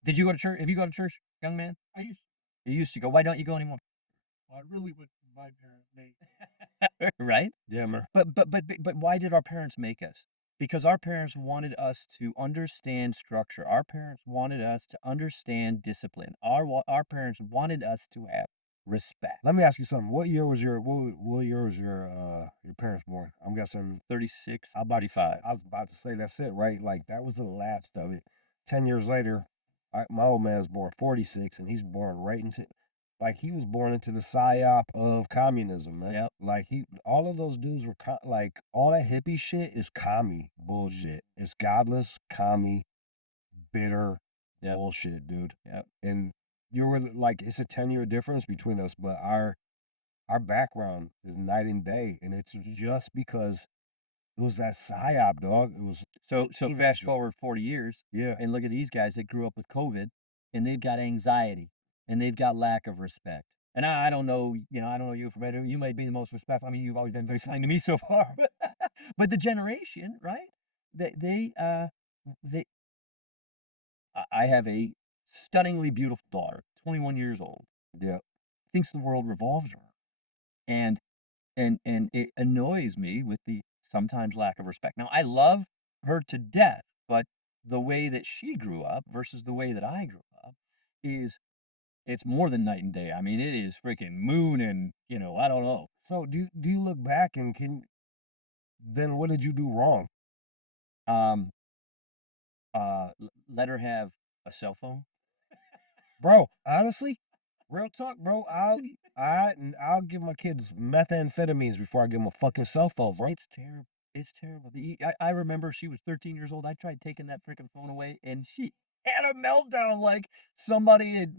did you go to church? Have you gone to church, young man? I used You used to go. Why don't you go anymore? I really would my parents made Right? Yeah, man. But why did our parents make us? because our parents wanted us to understand structure. Our parents wanted us to understand discipline. Our parents wanted us to have respect. Let me ask you something. What year was your parents born? I'm guessing 36, I was about to, 35. I was about to say that's it, right? Like that was the last of it. 10 years later, my old man's born 46, and he's born right into, like he was born into the psyop of communism, man. Yep. Like all of those dudes were like all that hippie shit is commie bullshit. It's godless, commie, bitter Yep. bullshit, dude. Yep. And you were like, it's a 10-year difference between us, but our background is night and day, and it's just because it was that psyop, dog. It was So fast teenagers. forward 40 years, Yeah. and look at these guys that grew up with COVID, and they've got anxiety, and they've got lack of respect. And I don't know, I don't know you from better. You might be the most respectful. I mean, you've always been very kind to me so far, but the generation, right? They I have a stunningly beautiful daughter, 21 years old, Yeah. thinks the world revolves around her. And and it annoys me with the sometimes lack of respect. Now, I love her to death, but the way that she grew up versus the way that I grew up is it's more than night and day. I mean, it is freaking moon and, I don't know. So do you look back and then what did you do wrong? Um Let her have a cell phone. Bro, honestly, real talk, bro. I'll give my kids methamphetamines before I give them a fucking cell phone, bro. It's terrible. It's terrible. I remember she was 13 years old. I tried taking that freaking phone away, and she had a meltdown like somebody had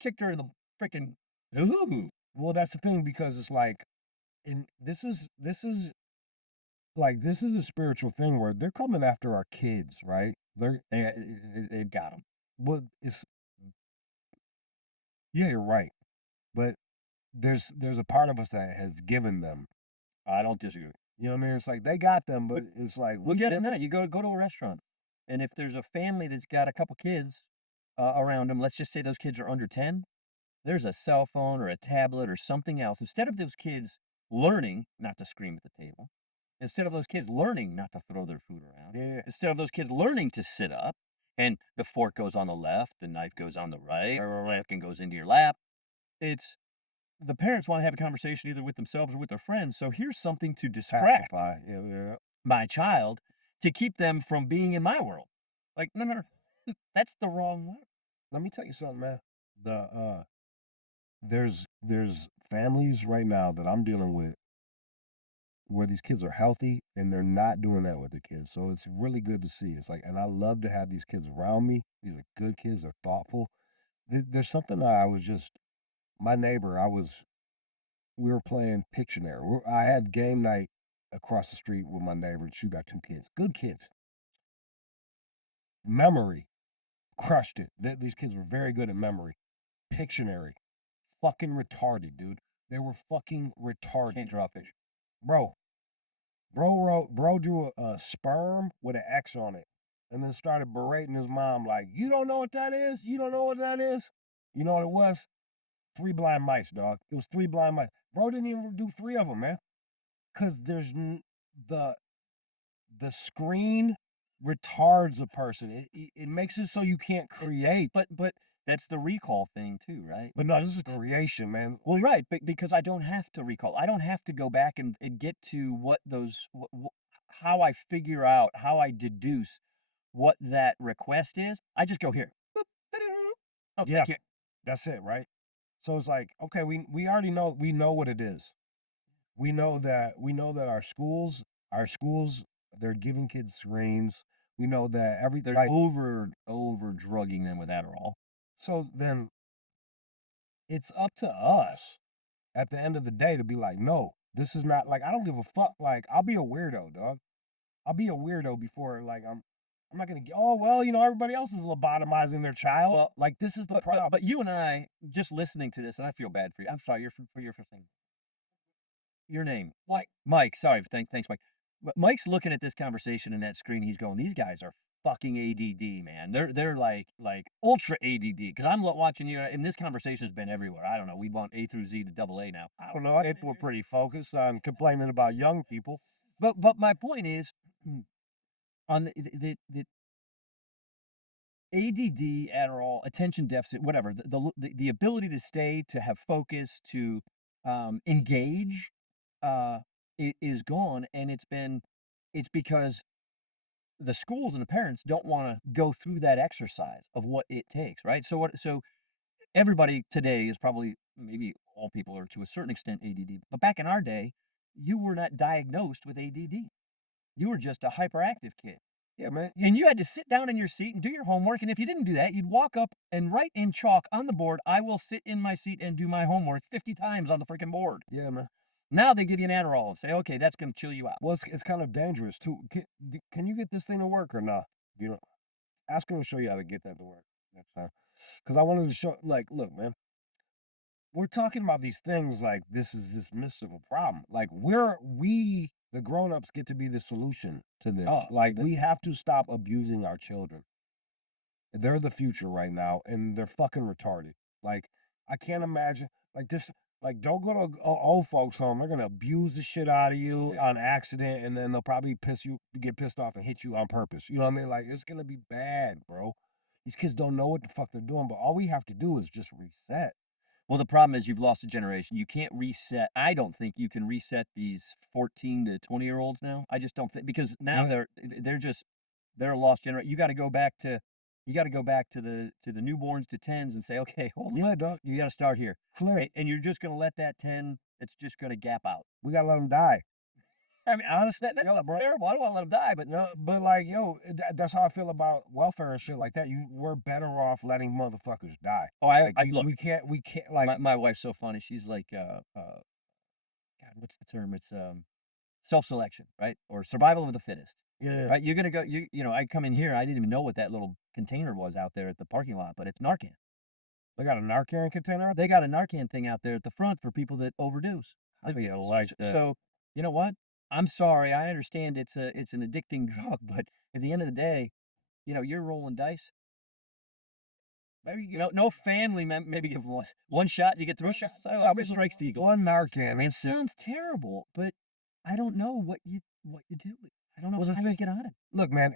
kicked her in the freaking. Ooh. Well, that's the thing, because it's like, and this is a spiritual thing where they're coming after our kids, right? They've got them. Well, it's yeah, you're right, but there's a part of us that has given them. I don't disagree. You know what I mean? It's like they got them, but it's like Look at it now. You go to a restaurant, and if there's a family that's got a couple kids around them, let's just say those kids are under 10. There's a cell phone or a tablet or something else. Instead of those kids learning not to scream at the table, instead of those kids learning not to throw their food around, Yeah. instead of those kids learning to sit up and the fork goes on the left, the knife goes on the right, or and goes into your lap, it's the parents want to have a conversation either with themselves or with their friends. So here's something to distract Pacify. Yeah. my child to keep them from being in my world. Like, no, no, no. That's the wrong way. Let me tell you something, man. There's families right now that I'm dealing with where these kids are healthy and they're not doing that with their kids. So it's really good to see. It's like, and I love to have these kids around me. These are good kids. They're thoughtful. There's something that my neighbor, we were playing Pictionary. I had game night across the street with my neighbor. She got two kids, good kids. Memory, crushed it. These kids were very good at memory. Pictionary, fucking retarded, dude. They were fucking retarded. Can't draw a picture. Bro, bro drew a sperm with an X on it, and then started berating his mom like, "You don't know what that is? You don't know what that is?" You know what it was? Three blind mice, dog. It was three blind mice. Bro didn't even do three of them, man. Cause the the screen retards a person. It makes it so you can't create. But that's the recall thing too, right? But no, this is creation, man. Well, right, but because I don't have to recall. I don't have to go back and get to what those how I figure out, how I deduce what that request is. I just go here. Boop, ba-doo. Oh, Yeah. thank you. That's it, right? So it's like, okay, we already know what it is. We know that our schools they're giving kids screens. We know that They're like, over drugging them with Adderall. so then it's up to us at the end of the day to be like, no, this is not, like, I don't give a fuck. Like, I'll be a weirdo, dog. I'll be a weirdo before, like, I'm not gonna get, oh well, everybody else is lobotomizing their child. Well, Like, this is the But, problem. but you and I just listening to this, and I feel bad for you. I'm sorry. For your first name. Your name, Mike. Sorry, thanks, Mike. But Mike's looking at this conversation and that screen. He's going, "These guys are fucking ADD, man. They're like ultra ADD." Because I'm watching you, and this conversation has been everywhere. I don't know. We want A through Z to double A now. I don't know. I think we're pretty focused on complaining about young people. But my point is, on the ADD, Adderall, attention deficit, whatever, the ability to stay, to have focus, to engage, is gone, and it's because the schools and the parents don't want to go through that exercise of what it takes, right? So everybody today is probably, maybe all people are to a certain extent ADD, but back in our day, you were not diagnosed with ADD. You were just a hyperactive kid. Yeah, man. And you had to sit down in your seat and do your homework. And if you didn't do that, you'd walk up and write in chalk on the board, "I will sit in my seat and do my homework," 50 times on the freaking board. Yeah, man. Now they give you an Adderall and say, "Okay, that's going to chill you out." Well, it's kind of dangerous too. Can you get this thing to work or not? You know, ask him to show you how to get that to work next time. Because I wanted to show, like, look, man, we're talking about these things like this is this mystical problem. Like the grown-ups get to be the solution to this. Oh, Like we have to stop abusing our children. They're the future right now, and they're fucking retarded. Like I can't imagine like this. Like don't go to old folks' home. They're gonna abuse the shit out of you on accident, and then they'll probably get pissed off, and hit you on purpose. You know what I mean? Like it's gonna be bad, bro. These kids don't know what the fuck they're doing, but all we have to do is just reset. Well, the problem is you've lost a generation. You can't reset. I don't think you can reset these 14 to 20-year-olds now. I just don't think, because now they're a lost generation. You got to go back to the newborns, to tens, and say, "Okay, hold on. Yeah, dog. You got to start here." Clear. Right? And you're just going to let that 10, it's just going to gap out. We gotta let them die. I mean, honestly, that's Yo, bro. terrible. I don't want to let them die, but No, but like, yo, that's how I feel about welfare and shit like that. We're better off letting motherfuckers die. oh, Like, look, we can't, like, my wife's so funny. She's like, God, what's the term? It's self-selection, right? Or survival of the fittest. yeah, Right? You're gonna go. I come in here. I didn't even know what that little container was out there at the parking lot, but it's Narcan. they got a Narcan container out They got a Narcan thing out there at the front for people that overdose. there. Yeah, like that. So, you know what? I'm sorry. I understand it's an addicting drug, but at the end of the day, you're rolling dice. Maybe No family maybe give them one shot. You get 3 shots. I wish strikes the eagle. one Narcan. It sounds terrible, but I don't know what you do. I don't know Well, the how you thing- get on it. Look, man,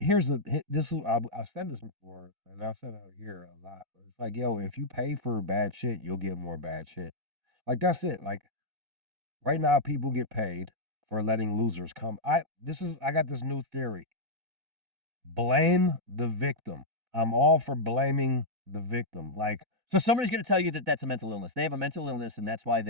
this is, I've said this before, and I've said it here a lot. But it's like, yo, if you pay for bad shit, you'll get more bad shit. Like that's it. Like right now, people get paid for letting losers come. I got this new theory. Blame the victim. I'm all for blaming the victim. Like, So somebody's going to tell you that that's a mental illness. They have a mental illness, and that's why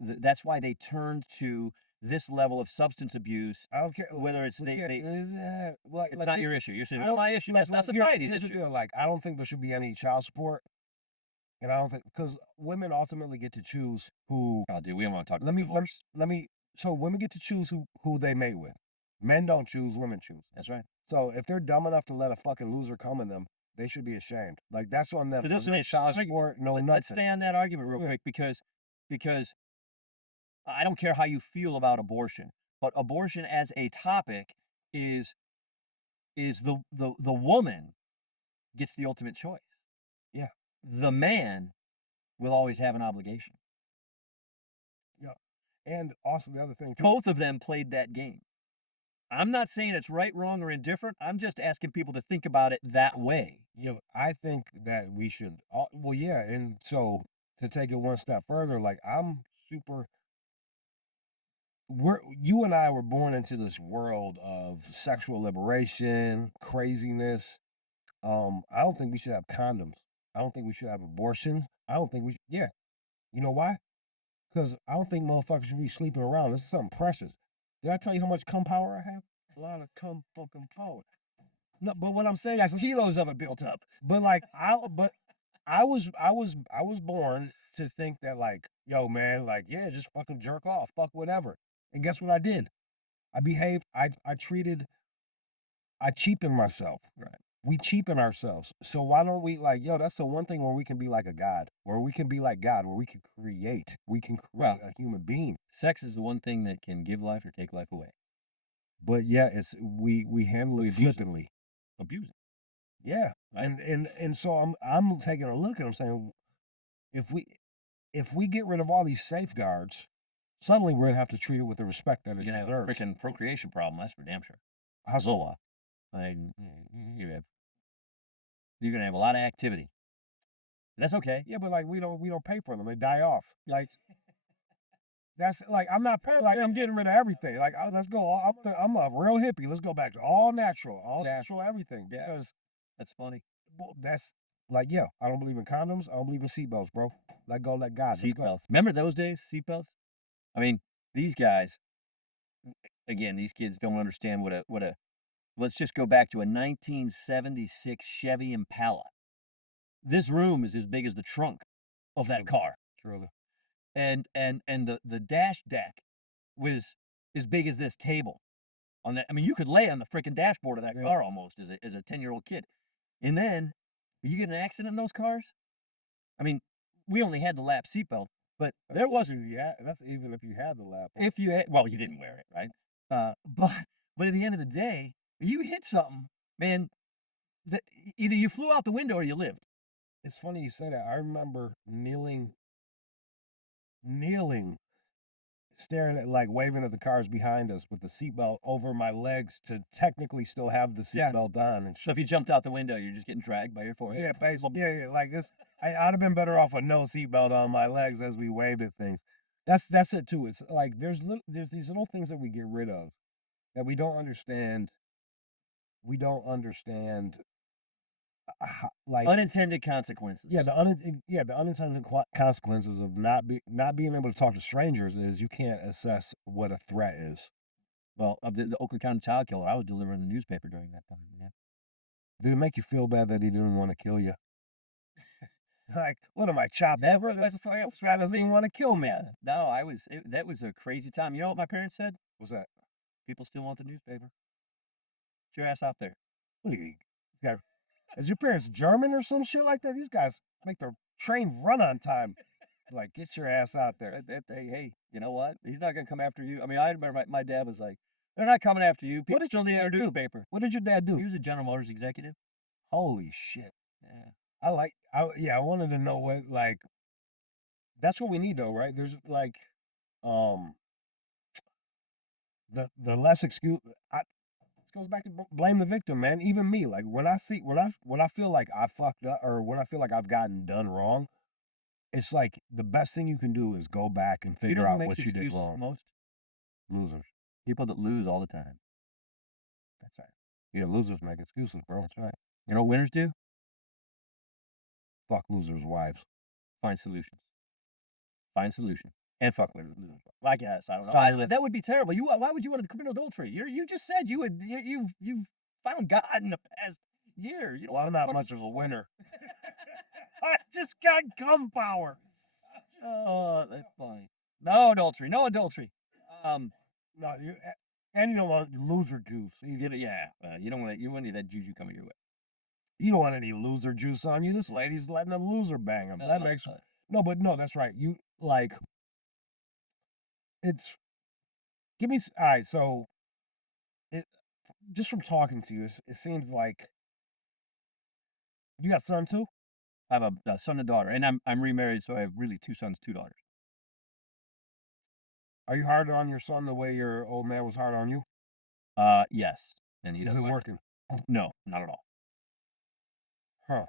that's why they turned to this level of substance abuse. I don't care Whether it's like, it's not your issue. You're saying, I "Not don't- my issue. That's not Here's society's the issue." deal. Like, I don't think there should be any child support, and I don't think because women ultimately get to choose who. Oh, dude, we don't want to talk. Let me. So women get to choose who they mate with. Men don't choose. Women choose. That's right. So if they're dumb enough to let a fucking loser come in them, they should be ashamed. Like that's on them. But this No is child support, no Let's nothing. stay on that argument real quick, because I don't care how you feel about abortion, but abortion as a topic is the woman gets the ultimate choice. Yeah. The man will always have an obligation. Yeah. And also the other thing too. Both of them played that game. I'm not saying it's right, wrong, or indifferent. I'm just asking people to think about it that way. I think that we should. Well, yeah, and so to take it one step further, like you and I were born into this world of sexual liberation, craziness. I don't think we should have condoms. I don't think we should have abortion. I don't think we should. Yeah, you know why? Because I don't think motherfuckers should be sleeping around. This is something precious. Did I tell you how much cum power I have? A lot of cum fucking power. No, but what I'm saying is Kilos of it built up. but like I was born to think that like, yo man, like yeah, just fucking jerk off, fuck whatever. And guess what I did? I behaved, I cheapened myself. Right. We cheapen ourselves. So why don't we like, yo, that's the one thing where we can be like a god, where we can be like God, where we can create Well- a human being. Sex is the one thing that can give life or take life away. But yeah, it's we handle it abuse it. flippantly. Abusing. Yeah. And so I'm taking a look and I'm saying if we get rid of all these safeguards, suddenly we're gonna have to treat it with the respect that it You're gonna have a deserves. freaking procreation problem. That's for damn sure. How so? Zoa. I mean, you're gonna have a lot of activity. That's okay. Yeah, but like we don't pay for them. They die off. Like that's like I'm not paying. Like I'm getting rid of everything. Like let's go. I'm a real hippie. Let's go back to all natural everything. Yeah. Because That's funny. well, that's like yeah. I don't believe in condoms. I don't believe in seatbelts, bro. Let go, let God. Let's go. Seatbelts. Remember those days? Seatbelts. I mean, these guys. Again, these kids don't understand what a. Let's just go back to a 1976 Chevy Impala. This room is as big as the trunk of that car. Truly. And the dash deck was as big as this table. On that, I mean, you could lay on the freaking dashboard of that car almost as a 10-year-old kid. And then you get in an accident in those cars. I mean, we only had the lap seatbelt, but There wasn't. Yeah, that's even if you had the lap. if you had, well, you didn't wear it, right? But at the end of the day, you hit something, man. That either you flew out the window or you lived. It's funny you say that. I remember kneeling, staring at like waving at the cars behind us with the seatbelt over my legs to technically still have the Yeah. seatbelt on and So shit. if you jumped out the window, you're just getting dragged by your forehead. Yeah, basically. Yeah, yeah. Like this, I'd have been better off with no seatbelt on my legs as we waved at things. That's it too. It's like there's these little things that we get rid of that we don't understand. We don't understand like Unintended consequences. yeah, the unintended consequences of not being able to talk to strangers is you can't assess what a threat is. Well, of the Oakland County child killer, I was delivering the newspaper during that time. Yeah. Did it make you feel bad that he didn't want to kill you? Like, what am I chopped? Never. This guy doesn't even want to kill me. No, that was a crazy time. You know what my parents said? What's that? People still want the newspaper. Get your ass out there. What do you got? Is your parents German or some shit like that? These guys make their train run on time. Like, get your ass out there. Hey, you know what? He's not gonna come after you. I mean, I remember my dad was like, "They're not coming after you. People still need their newspaper." What did your dad He do? was a General Motors executive. Holy shit. Yeah. I wanted to know what, like, that's what we need though, right? There's like, um, the less excuse. This goes back to blame the victim, man. Even me, like when I feel like I fucked up or when I feel like I've gotten done wrong, it's like the best thing you can do is go back and You figure know who out makes what you did excuses wrong. most? Losers. People that lose all the time. That's right. Yeah, losers make excuses, bro. That's right. You know what winners do? Fuck losers' wives. Find solutions. Find solution. And fuck losers. I guess I don't know. Stop. That would be terrible. Why would you want to commit adultery? You just said you've found God in the past year. You know, Well, I'm not much of a winner. I just got gun power. oh, that's funny. No adultery. No adultery. No, and you don't want loser juice. You don't want any of that juju coming your way. You don't want any loser juice on you. This lady's letting a loser bang him. That makes no, but no, that's right. You like it's give me all right. So it just from talking to you, it seems like you got son too. I have a son and daughter, and I'm remarried, so I have really 2 sons, 2 daughters. Are you hard on your son the way your old man was hard on you? Yes, and he Is doesn't it working? No, not at all. Huh?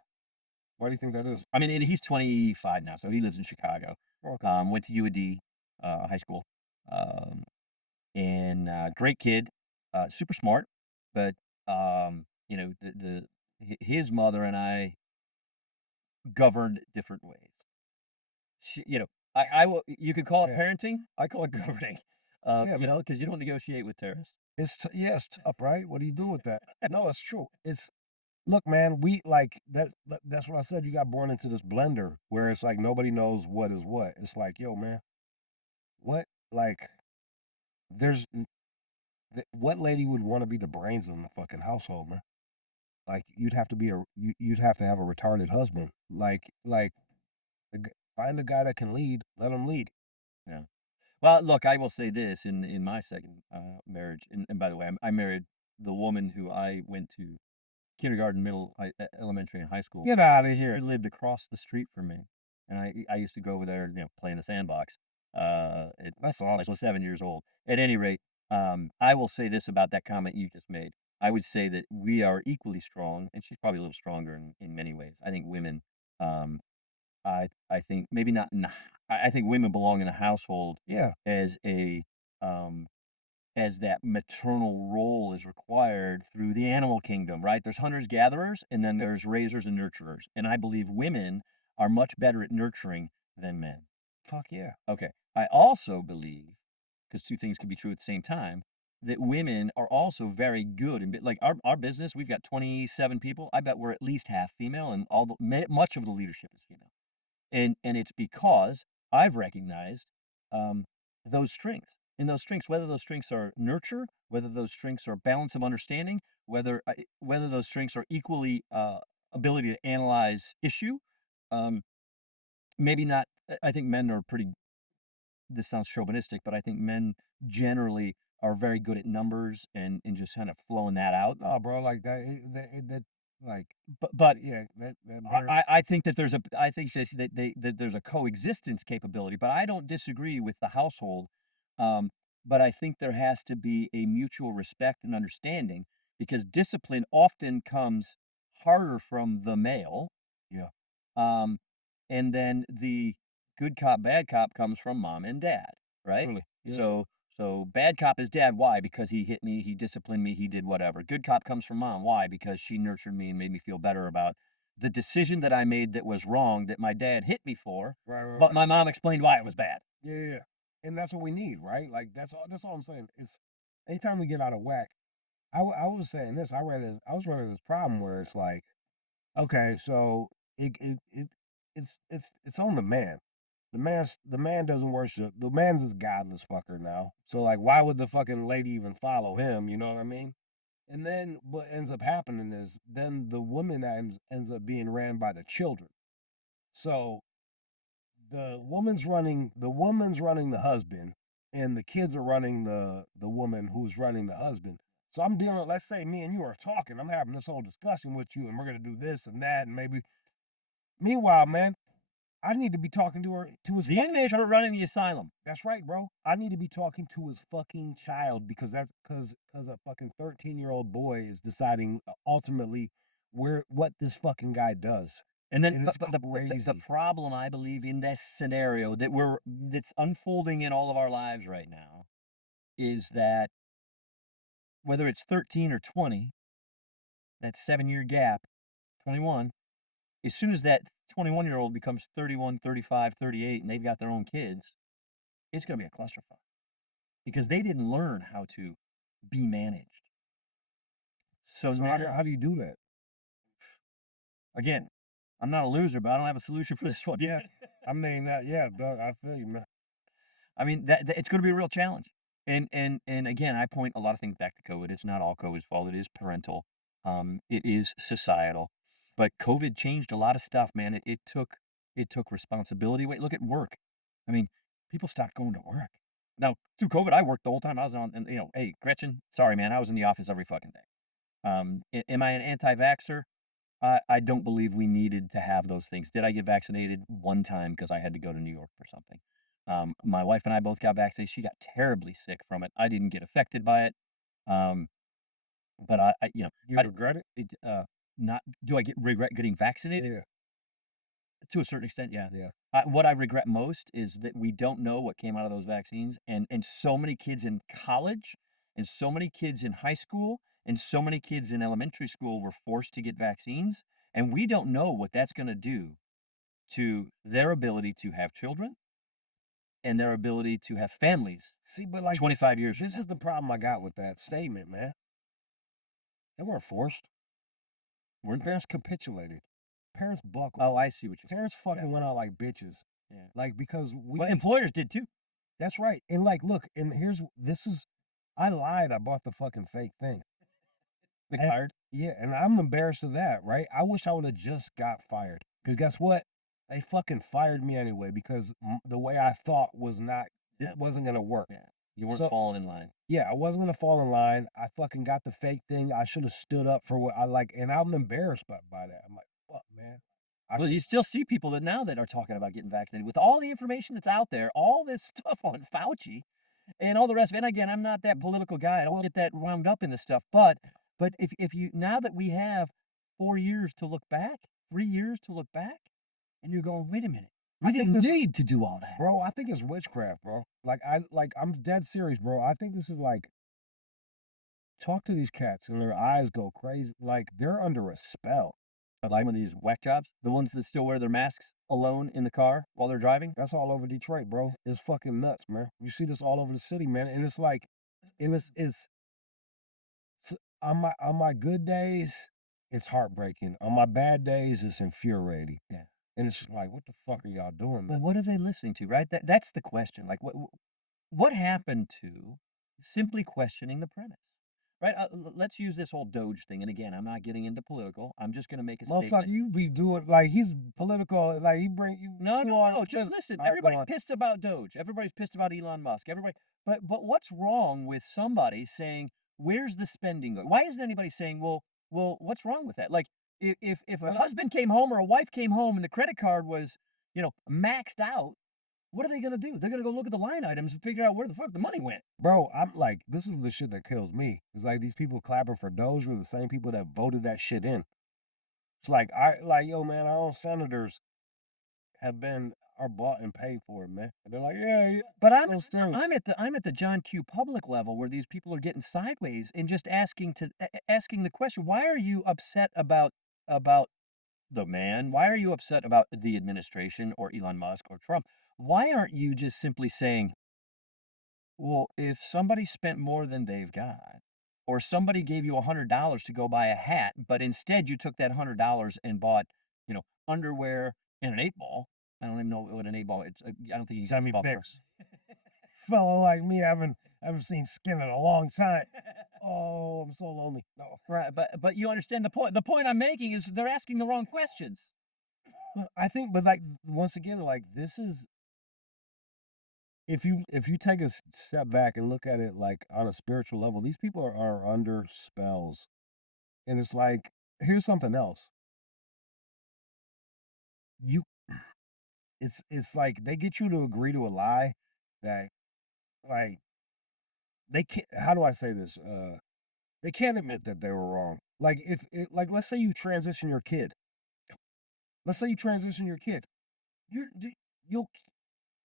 Why do you think that is? I mean, and he's 25 now, so he lives in Chicago. Okay. Went to UAD high school, and great kid, super smart, but you know, his mother and I governed different ways. You know, I will. You could call it Yeah. parenting. I call it governing. Yeah, You know, because you don't negotiate with terrorists. It's tough, right? What do you do with that? No, it's true. It's look, man. We like that. That's what I said. You got born into this blender where it's like nobody knows what is what. It's like, yo, man, what? Like, there's what lady would want to be the brains of the fucking household, man? Like, you'd have to be you'd have to have a retarded husband. Like, find a guy that can lead. Let him lead. Yeah. Well, look, I will say this in my second marriage, and by the way, I married the woman who I went to kindergarten, elementary, and high school. Get out of She here. lived across the street from me, and I used to go over there, you know, play in the sandbox. That's like awesome. 7 years old. At any rate, I will say this about that comment you just made. I would say that we are equally strong, and she's probably a little stronger in many ways. I think women, um, I think maybe not in the I think women belong in a household Yeah. as um, as that maternal role is required through the animal kingdom, right? There's hunters gatherers and then there's raisers and nurturers. And I believe women are much better at nurturing than men. Fuck yeah. Okay. I also believe, because two things can be true at the same time, that women are also very good and like our business, we've got 27 people. I bet we're at least half female and much of the leadership is female. And it's because I've recognized um, those strengths. And those strengths, whether those strengths are nurture, whether those strengths are balance of understanding, whether those strengths are equally ability to analyze issue. Um, maybe not. I think men are pretty. This sounds chauvinistic, but I think men generally are very good at numbers and just kind of flowing that out. No, bro, like that like But yeah, that I think that I think that there's a coexistence capability, but I don't disagree with the household. Um, but I think there has to be a mutual respect and understanding because discipline often comes harder from the male. yeah, Um, and then the good cop, bad cop comes from mom and dad, right? really. Yeah. So bad cop is dad. Why? Because he hit me, he disciplined me, he did whatever. Good cop comes from mom. Why? Because she nurtured me and made me feel better about the decision that I made that was wrong that my dad hit me for, Right. but my mom explained why it was bad. Yeah. And that's what we need, right? Like that's all I'm saying. It's anytime we get out of whack. I was saying this. I was running this problem where it's like, okay, so it's on the man. The man doesn't worship. The man's this godless fucker now. So like, why would the fucking lady even follow him? You know what I mean? And then what ends up happening is then the woman ends up being ran by the children. So the woman's running the husband, and the kids are running the woman who's running the husband. So I'm dealing. Let's say me and you are talking. I'm having this whole discussion with you, and we're gonna do this and that, and maybe. Meanwhile, man, I need to be talking to her to his. The inmates are running the asylum. That's right, bro. I need to be talking to his fucking child because because a fucking 13-year-old boy is deciding ultimately what this fucking guy does. And then And it's but the crazy. problem I believe in this scenario that's unfolding in all of our lives right now is that whether it's 13 or 20, that 7 year gap, 21, as soon as that 21-year-old becomes 31, 35, 38, and they've got their own kids, it's going to be a clusterfuck because they didn't learn how to be managed. So So now, how do you do that? again, I'm not a loser, but I don't have a solution for this one. Yeah, I mean that. Yeah, Doug, I feel you, man. I mean, it's going to be a real challenge. And again, I point a lot of things back to COVID. It's not all COVID's fault. It is parental. It is societal. But COVID changed a lot of stuff, man. It took responsibility. Wait, look at work. I mean, people stopped going to work. Now, through COVID, I worked the whole time I was on. And hey, Gretchen, sorry, man, I was in the office every fucking day. Am I an anti-vaxxer? I don't believe we needed to have those things. Did I get vaccinated one time because I had to go to New York for something? My wife and I both got vaccinated. She got terribly sick from it. I didn't get affected by it. Um, but You regret it? not do I get regret getting vaccinated? Yeah, To a certain extent, yeah. yeah. What I regret most is that we don't know what came out of those vaccines, and so many kids in college, and so many kids in high school, and so many kids in elementary school were forced to get vaccines, and we don't know what that's going to do to their ability to have children and their ability to have families See, but like 25 years from this now. is the problem I got with that statement, man. They weren't forced. Weren't Parents capitulated. Parents buckled. Oh, I see what you're saying. Parents fucking went out like bitches. Yeah. Like because we. Well, employers did too. That's right. And like, look, and this is. I lied. I bought the fucking fake thing. The And- card. Yeah, and I'm embarrassed of that, right? I wish I would have just got fired. Because guess what? They fucking fired me anyway because the way I thought was not, it wasn't going to work. Yeah. You weren't So- falling in line. Yeah, I wasn't going to fall in line. I fucking got the fake thing. I should have stood up for what I like. And I'm embarrassed by that. I'm like, fuck, man. Well, you still see people that are talking about getting vaccinated with all the information that's out there, all this stuff on Fauci and all the rest of it. And again, I'm not that political guy. I don't get that wound up in this stuff. But if you now that we have 4 years to look back, 3 years to look back, and you're going, wait a minute, we didn't need to do all that. bro, I think it's witchcraft, bro. I'm dead serious, bro. I think this is like, talk to these cats and their eyes go crazy. Like they're under a spell. Like one of these whack jobs, the ones that still wear their masks alone in the car while they're driving. That's all over Detroit, bro. It's fucking nuts, man. You see this all over the city, man. And it's like, on my good days, it's heartbreaking. On my bad days, it's infuriating. Yeah. And it's just like, what the fuck are y'all doing, Well, man? what are they listening to, right? That's the question. Like, what happened to simply questioning the premise, right? Let's use this whole Doge thing. And again, I'm not getting into political. I'm just going to make a Motherfucker, statement. you be doing like he's political, like he bring you. No. Just listen. All right, go Everybody's on. pissed about Doge. Everybody's pissed about Elon Musk. Everybody. But what's wrong with somebody saying, "Where's the spending going?" Why isn't anybody saying, "Well, what's wrong with that?" Like, if a husband came home or a wife came home and the credit card was, maxed out, what are they gonna do? They're gonna go look at the line items and figure out where the fuck the money went. Bro, I'm like, this is the shit that kills me. It's like these people clapping for Doge were the same people that voted that shit in. It's like yo, man, our own senators are bought and paid for it, man. And they're like, yeah. But those things. I'm at the John Q. Public level where these people are getting sideways and just asking the question, why are you upset about the man? Why are you upset about the administration or Elon Musk or Trump? Why aren't you just simply saying, well, if somebody spent more than they've got, or somebody gave you $100 to go buy a hat, but instead you took that $100 and bought, underwear and an 8 ball. I don't even know what an 8 ball. I don't think he's Send me ball pics. Fellow like me, I haven't seen skin in a long time. Oh, I'm so lonely. No. Right, but you understand the point. The point I'm making is they're asking the wrong questions. I think, but like once again, like this is if you take a step back and look at it like on a spiritual level, these people are under spells, and it's like here's something else. You, it's like they get you to agree to a lie that like they can't. How do I say this? They can't admit that they were wrong. Like like let's say you transition your kid. Let's say you transition your kid. You'll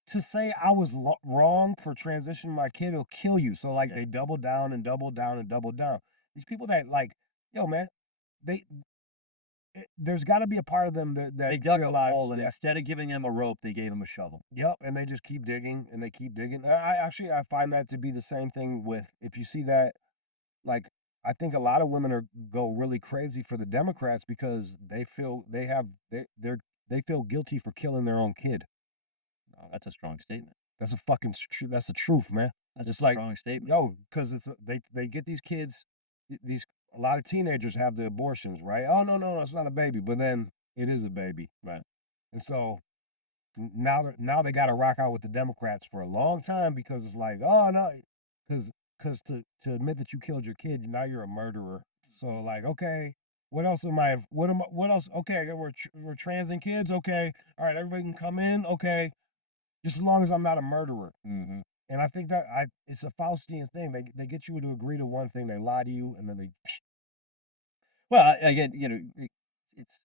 to say I was wrong for transitioning my kid will kill you. So like they double down and double down and double down. These people that like, yo man, they there's got to be a part of them that They dug a realize, hole, and instead of giving him a rope, they gave him a shovel. yep, and they just keep digging and they keep digging. I find that to be the same thing with if you see that like I think a lot of women go really crazy for the Democrats because they feel they feel guilty for killing their own kid. Oh, that's a strong statement. That's a fucking that's the truth, man. That's It's a like, strong statement. yo, because they get these kids, these a lot of teenagers have the abortions, right? Oh no, it's not a baby, but then it is a baby, Right. and so now they got to rock out with the Democrats for a long time because it's like, oh no, because to admit that you killed your kid, now you're a murderer. So like, okay, what else am I? What else? Okay, we're transing kids. Okay, all right, everybody can come in. Okay, just as long as I'm not a murderer. Mm-hmm. And I think it's a Faustian thing. They get you to agree to one thing, they lie to you, and then they Well, again, it's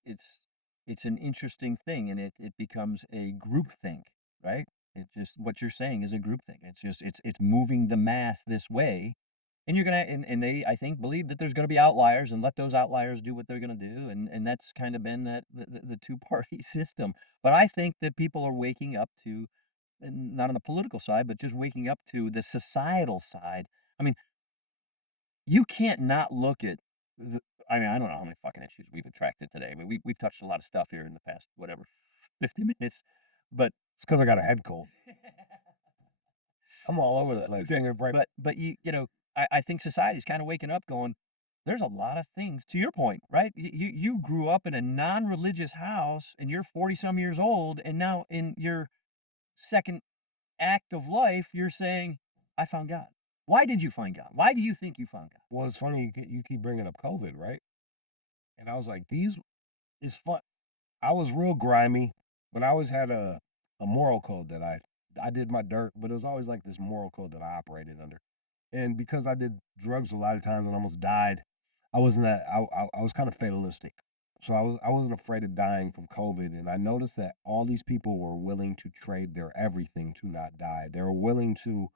it's an interesting thing, and it becomes a group think, right? It just what you're saying is a group thing. It's just it's moving the mass this way, and you're gonna and they I think believe that there's gonna be outliers and let those outliers do what they're gonna do, and that's kind of been the two party system. But I think that people are waking up to, and not on the political side, but just waking up to the societal side. I mean, you can't not look at the I mean, I don't know how many fucking issues we've attracted today. I mean, we've touched a lot of stuff here in the past, whatever, 50 minutes. But it's because I got a head cold. I'm all over that place. but I think society's kind of waking up going, there's a lot of things to your point, right? You grew up in a non-religious house and you're 40 some years old, and now in your second act of life, you're saying, I found God. Why did you find God? Why do you think you found God? Well, it's funny you keep bringing up COVID, right? And I was like, it's fun. I was real grimy, but I always had a moral code that I did my dirt, but it was always like this moral code that I operated under. And because I did drugs a lot of times and almost died, I wasn't that I was kind of fatalistic. So I wasn't afraid of dying from COVID. And I noticed that all these people were willing to trade their everything to not die. They were willing to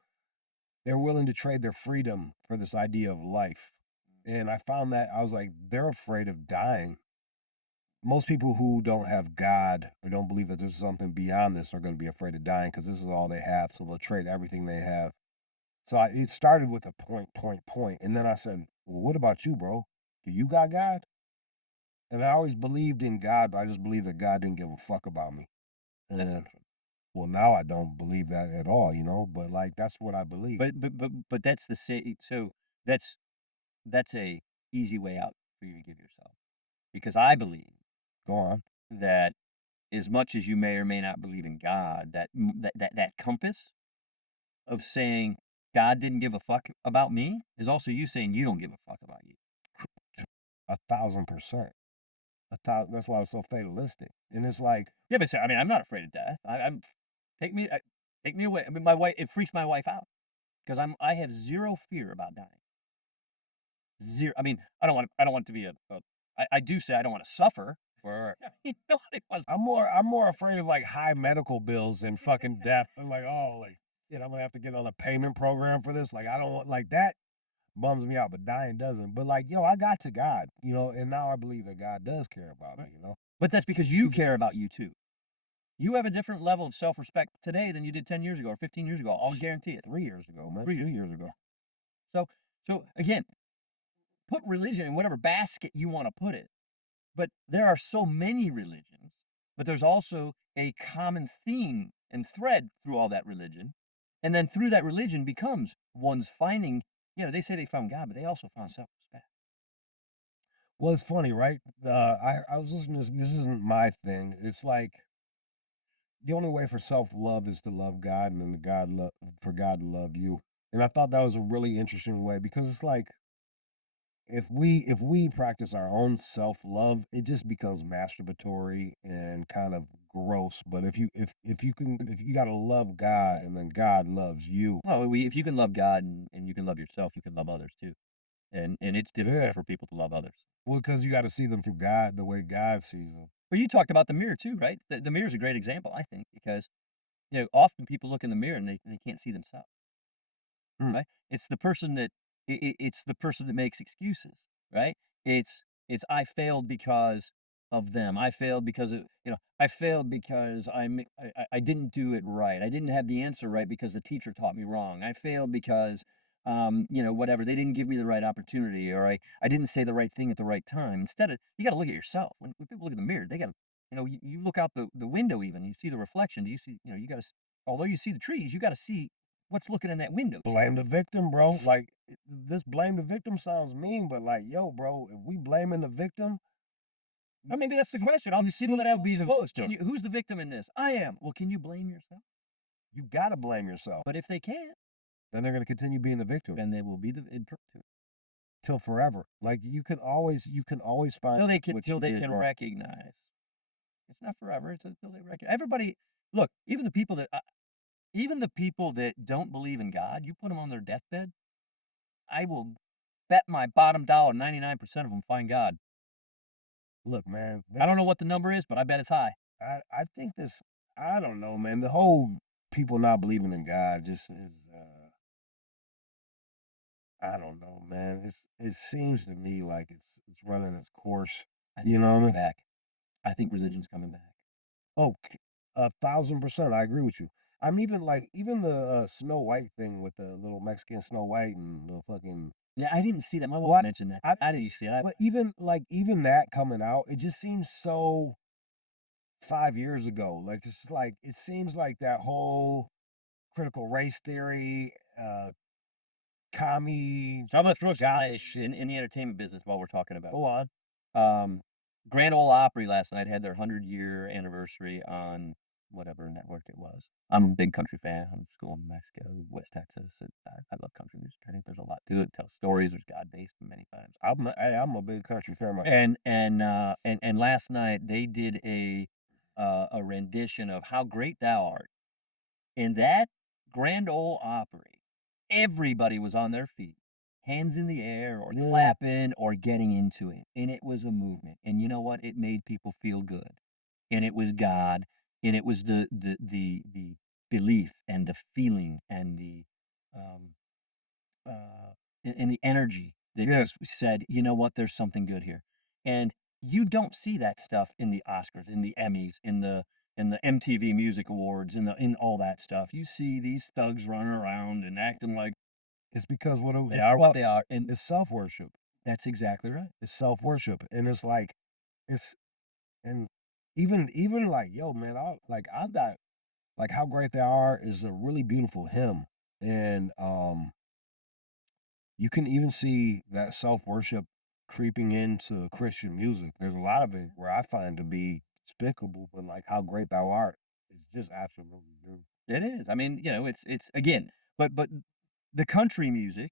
trade their freedom for this idea of life. And I found that I was like, they're afraid of dying. Most people who don't have God or don't believe that there's something beyond this are going to be afraid of dying because this is all they have. So they'll trade everything they have. So it started with a point. And then I said, well, what about you, bro? Do you got God? And I always believed in God, but I just believed that God didn't give a fuck about me. That's And well, now I don't believe that at all, but like that's what I believe. but that's the say. So that's a easy way out for you to give yourself, because I believe Go on. that as much as you may or may not believe in God, that compass of saying God didn't give a fuck about me is also you saying you don't give a fuck about you. 1,000%. That's why I was so fatalistic. And it's like, Yeah, but I mean, I'm not afraid of death. I'm take me take me away. I mean, my wife, it freaks my wife out because I have zero fear about dying. Zero. I mean, I don't want to be I do say I don't want to suffer. Or nobody wants. I'm more afraid of like high medical bills and fucking death. I'm like, oh, like, I'm gonna have to get on a payment program for this. Like, I don't want like that bums me out, but dying doesn't. But like, I got to God, and now I believe that God does care about me. But that's because you care about you too. You have a different level of self-respect today than you did 10 years ago or 15 years ago. I'll guarantee it. 3 years ago, man. 3 years. 2 years ago. So again, put religion in whatever basket you want to put it. But there are so many religions, but there's also a common theme and thread through all that religion. And then through that religion becomes one's finding, they say they found God, but they also found self-respect. Well, it's funny, right? I was listening to this isn't my thing. It's like the only way for self-love is to love God, and then for God to love you. And I thought that was a really interesting way because it's like if we practice our own self-love, it just becomes masturbatory and kind of gross. But if you gotta love God and then God loves you. Well, if you can love God and you can love yourself, you can love others too. And it's difficult Yeah. for people to love others. Well, because you gotta see them through God the way God sees them. But you talked about the mirror too, right? The mirror is a great example, I think, because often people look in the mirror and they can't see themselves. Mm. Right? It's the person that it's the person that makes excuses, right? It's I failed because of them. I failed because I failed because I didn't do it right. I didn't have the answer right because the teacher taught me wrong. I failed because whatever, they didn't give me the right opportunity, or I didn't say the right thing at the right time. Instead of, you got to look at yourself. When people look in the mirror, they got to, you look out the window, even you see the reflection. Do you see, you got to, although you see the trees, you got to see what's looking in that window. Blame the victim, bro. Like this blame the victim sounds mean, but like, yo, bro, if we blaming the victim, Or maybe that's the question. I'll see that I'll be supposed to. Who's the victim in this? I am. Well, can you blame yourself? you gotta blame yourself. But if they can't, Then they're gonna continue being the victim then they will be in perpetuity. till forever. Like you can always find Till they can recognize. It's not forever. It's until they recognize. Everybody, look. Even the people that don't believe in God, you put them on their deathbed, I will bet my bottom dollar 99% of them find God. Look, man. I don't know what the number is, but I bet it's high. I think this. I don't know, man. The whole people not believing in God just is. I don't know, man. It seems to me like it's running its course. You know what I mean? Back. I think religion's coming back. Oh, 1,000%. I agree with you. I'm even the Snow White thing with the little Mexican Snow White and the fucking. Yeah, I didn't see that. My wife What? mentioned that. I didn't see that. But even that coming out, it just seems so 5 years ago. Like it seems like that whole critical race theory, commie. So I'm gonna throw guys in the entertainment business while we're talking about. Go on. Grand Ole Opry last night had their 100-year anniversary on whatever network it was. I'm a big country fan. I'm school in Mexico, West Texas. I love country music. I think there's a lot to it. It tells stories. There's God based many times. I'm a big country fan myself. And last night they did a rendition of "How Great Thou Art." In that Grand Ole Opry, everybody was on their feet, hands in the air or Yeah. clapping or getting into it. And it was a movement. And you know what? It made people feel good. And it was God. And it was the belief and the feeling and the um and the energy that Yes. just said, you know what, there's something good here. And you don't see that stuff in the Oscars, in the Emmys, in the MTV Music Awards, in all that stuff. You see these thugs running around and acting like It's because they are what they are, and it's self-worship. that's exactly right. It's self-worship. And it's like, it's, and even like, yo, man, I got, like, How Great They Are is a really beautiful hymn. And you can even see that self-worship creeping into Christian music. There's a lot of it where I find to be despicable, but like How Great Thou Art is just absolutely beautiful. It is. I mean, it's again, but the country music,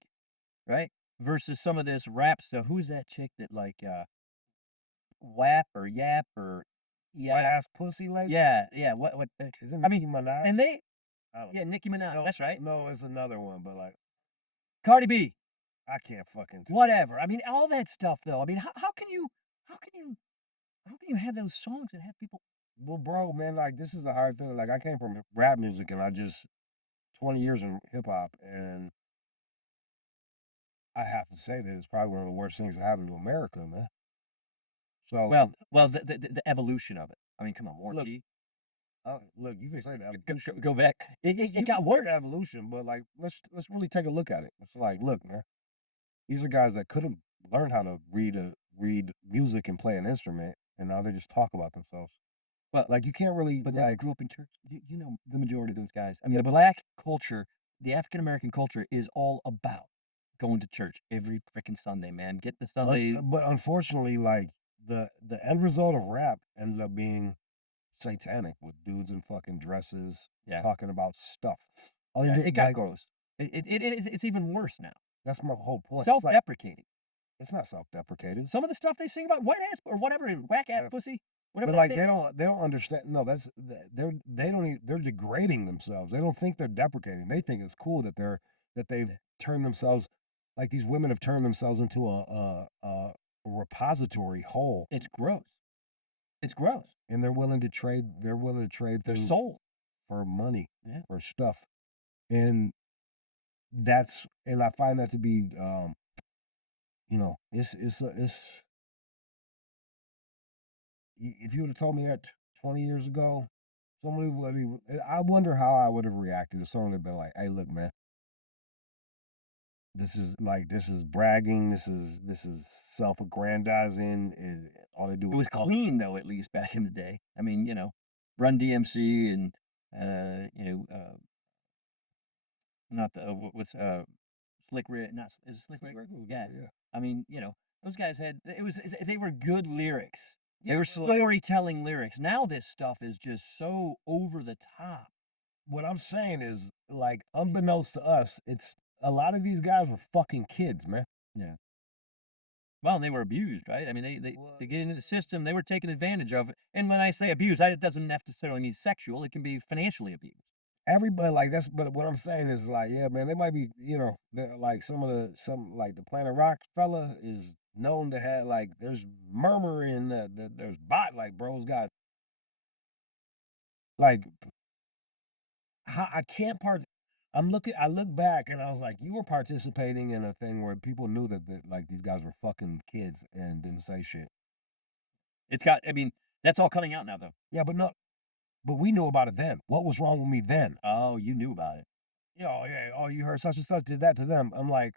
right, versus some of this rap stuff. Who's that chick that like WAP or YAP or White yeah, ass pussy lady? yeah. What? Isn't I mean, Nicki Minaj? and they, I don't yeah, Nicki Minaj. know. That's right. No, it's another one, but like Cardi B. I can't fucking Whatever. I mean, all that stuff though. I mean, how can you how can you have those songs and have people? well, bro, man, like this is the hard thing. Like I came from rap music and I just 20 years in hip hop, and I have to say that it's probably one of the worst things that happened to America, man. So Well, the evolution of it. I mean, come on, Warren look, G. look, you can say that. Go back. It got worse. Evolution, but like let's really take a look at it. It's like, look, man, these are guys that couldn't learn how to read music and play an instrument, and now they just talk about themselves. Well, Like you can't really but they like grew up in church. You know, the majority of those guys. I mean, the black culture, the African American culture is all about going to church every freaking Sunday, man. Get the Sunday. but unfortunately, like the end result of rap ended up being satanic with dudes in fucking dresses Yeah. talking about stuff. All Yeah, they did, it got like, gross. It's even worse now. that's my whole point. It's like, Self-deprecating. it's not self-deprecating. Some of the stuff they sing about white ass or whatever, whack ass Yeah. pussy, whatever. But that like thing is. they don't understand. No, they don't they're degrading themselves. They don't think they're deprecating. They think it's cool that they've turned themselves, like these women have turned themselves into a repository hole, It's gross. It's gross. and they're willing to trade Their things soul. for money, Yeah. for stuff, and and I find that to be it's if you would have told me that 20 years ago, somebody would be, I wonder how I would have reacted if someone had been like, "Hey, look, man, this is bragging, this is self-aggrandizing, and all they do It is was talk." clean though, at least back in the day. I mean, Run DMC and not the what's Slick Rick, not is it Slick Rick? Yeah. Yeah. I mean, those guys they were good lyrics. They Yeah, were but like, storytelling lyrics. Now this stuff is just so over the top. what I'm saying is, like, unbeknownst to us, it's a lot of these guys were fucking kids, man. Yeah. Well, they were abused, right? I mean, they get into the system. They were taken advantage of. And when I say abuse, it doesn't necessarily mean sexual. It can be financially abused. Everybody like that's, but what I'm saying is like, yeah, man, they might be, like some like the Planet Rock fella is known to have like there's murmur in there's bot like bro's got like how I can't part. I look back and I was like, you were participating in a thing where people knew that like these guys were fucking kids and didn't say shit. I mean, that's all coming out now, though. Yeah, but no, but we knew about it then. What was wrong with me then? Oh, you knew about it. Yeah, oh, you heard such and such did that to them. I'm like,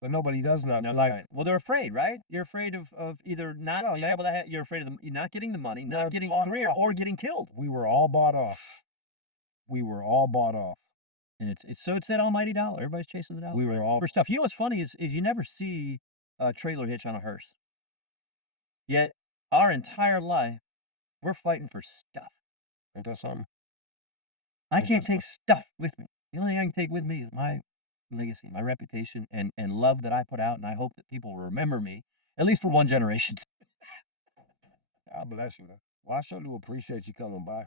but nobody does nothing. No, Like, right. Well, they're afraid, right? You're afraid of either not being able to you're afraid of them not getting the money, not getting a career, or getting killed. we were all bought off. We were all bought off. And it's that almighty dollar. Everybody's chasing the dollar. We were all for stuff. You know what's funny is you never see a trailer hitch on a hearse. Yet our entire life, we're fighting for stuff. ain't that something? I It's can't just take stuff with me. The only thing I can take with me is my legacy, my reputation, and love that I put out, and I hope that people will remember me, at least for one generation. God bless you, man. Well, I sure do appreciate you coming by.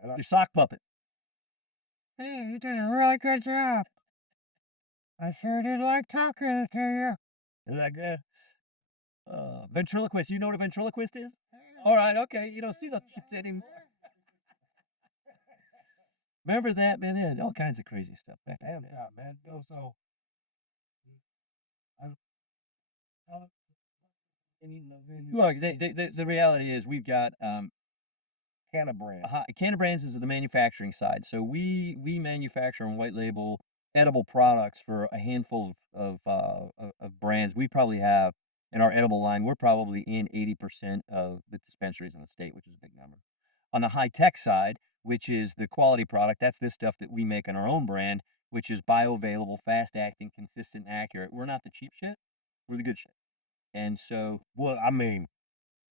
And Your sock puppet. Hey, you did a really good job. I sure did like talking to you. Isn't that good? Ventriloquist. You know what a ventriloquist is? All right, okay. You don't see the shit anymore. Remember that, man? They had all kinds of crazy stuff back in damn the day. God, man. So, I, I, Look, the reality is we've got can of brand. Canna Brands is the manufacturing side. So we manufacture and white label edible products for a handful of brands. We probably have in our edible line, we're probably in 80% of the dispensaries in the state, which is a big number. On the high tech side, which is the quality product, that's this stuff that we make on our own brand, which is bioavailable, fast acting, consistent, accurate. We're not the cheap shit. We're the good shit. And so, Well, I mean,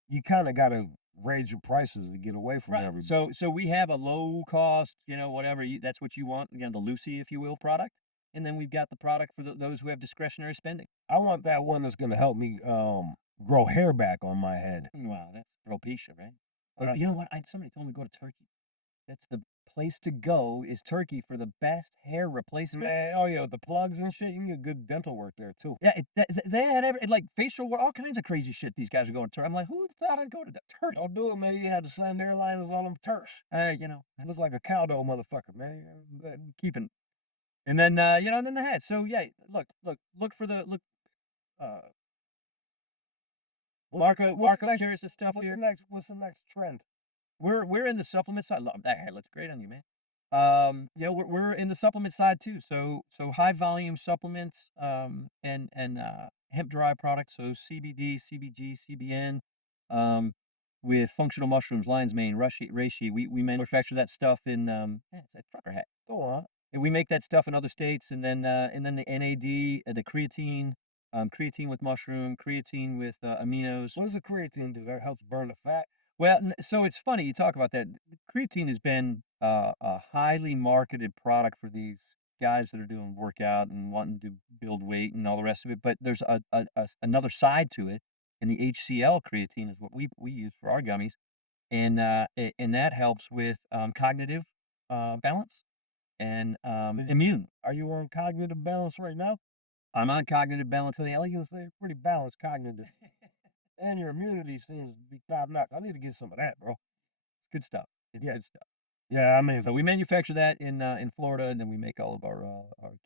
you kind of got to raise your prices to get away from everybody. So we have a low cost, whatever that's what you want, the Lucy, if you will, product, and then we've got the product for those who have discretionary spending. I want that one that's going to help me grow hair back on my head. Wow, that's alopecia, right? Or you know what? Somebody told me to go to Turkey. That's the place to go is Turkey for the best hair replacement. Man, oh yeah, with the plugs and shit, you can get good dental work there too. Yeah, they had like facial work, all kinds of crazy shit. These guys are going to Turkey. I'm like, who thought I'd go to Turkey? Don't do it, man. You had the same airline as all them Turks. It Look like a cow dough motherfucker, man. keeping, and then and then the hat. So yeah, look for the look. Marco carries the stuff here. What's the next trend? We're in the supplement side. That hair looks great on you, man. We're in the supplement side too. So high volume supplements, and hemp derived products. So CBD, CBG, CBN, with functional mushrooms, lion's mane, reishi. We manufacture that stuff in it's a trucker hat. Go on. And we make that stuff in other states, and then the NAD, the creatine. Creatine with mushroom, creatine with aminos. What does the creatine do? That helps burn the fat. Well, so it's funny you talk about that. Creatine has been a highly marketed product for these guys that are doing workout and wanting to build weight and all the rest of it. But there's another side to it, and the HCl creatine is what we use for our gummies, and that helps with cognitive balance and immune. Are you on cognitive balance right now? I'm on cognitive balance. I like you say pretty balanced cognitive. And your immunity seems to be top notch. I need to get some of that, bro. It's good stuff. It's good stuff. Yeah, I mean, So we manufacture that in Florida, and then we make all of our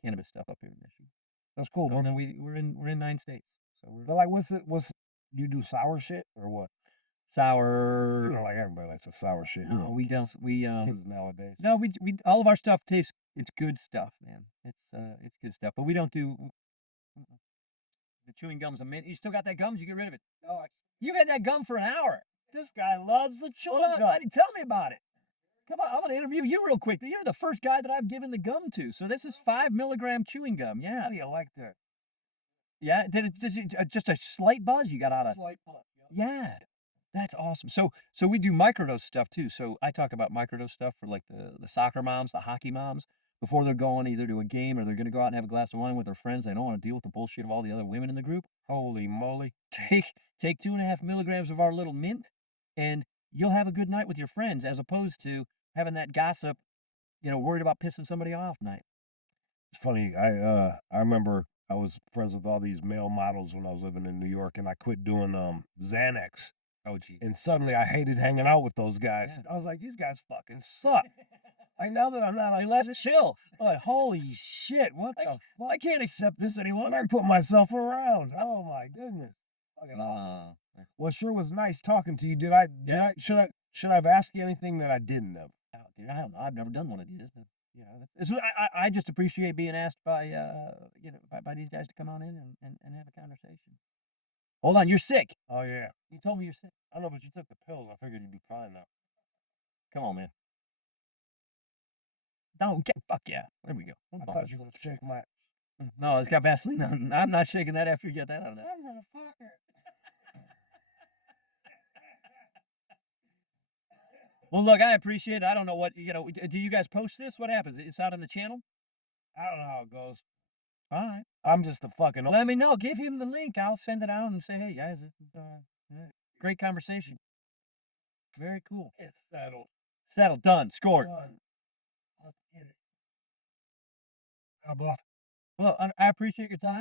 cannabis stuff up here in Michigan. that's cool, So, bro. and then we're in 9 states. So we're But like, what's you do sour shit or what? sour. You know, like everybody likes a sour shit. You No, know, we don't. We kids nowadays. no, we all of our stuff tastes. It's good stuff, man. It's good stuff. But we don't do the chewing gums. You still got that gum? Did you get rid of it? No, You had that gum for an hour. this guy loves the chewing gum. Buddy, tell me about it. Come on, I'm gonna interview you real quick. You're the first guy that I've given the gum to. So this is 5 milligram chewing gum. Yeah. How do you like that? Yeah. Just a slight buzz you got out of? Slight puff. Yeah. That's awesome. So we do microdose stuff too. So I talk about microdose stuff for like the soccer moms, the hockey moms, before they're going either to a game or they're going to go out and have a glass of wine with their friends. They don't want to deal with the bullshit of all the other women in the group. Holy moly. Take 2.5 milligrams of our little mint, and you'll have a good night with your friends, as opposed to having that gossip, worried about pissing somebody off night. It's funny. I remember I was friends with all these male models when I was living in New York, and I quit doing Xanax. Oh, geez. And suddenly I hated hanging out with those guys. Yeah. I was like, these guys fucking suck. Like now that I'm not, like, let's chill. I'm like, holy shit, what the fuck? I can't accept this anymore. I put myself around. Oh my goodness. Fucking awesome. Well, it sure was nice talking to you. Should I have asked you anything that I didn't have? Oh, dude, I don't know. I've never done one of these. But, I just appreciate being asked by by these guys to come on in and have a conversation. Hold on, you're sick. Oh yeah. You told me you're sick. I know, but you took the pills. I figured you'd be fine now. Come on, man. Don't get fuck yeah. There we go. I thought you were gonna shake my. No, it's got Vaseline on. I'm not shaking that after you get that out of there. I'm gonna fuck her. Well, look, I appreciate it. I don't know what do you guys post this? What happens? It's out on the channel. I don't know how it goes. All right. I'm just a fucking. Let me know. Give him the link. I'll send it out and say, hey guys, great conversation. Very cool. It's settled. Settled. Done. Scored. Done. Let's get it. How about? Well, I appreciate your time.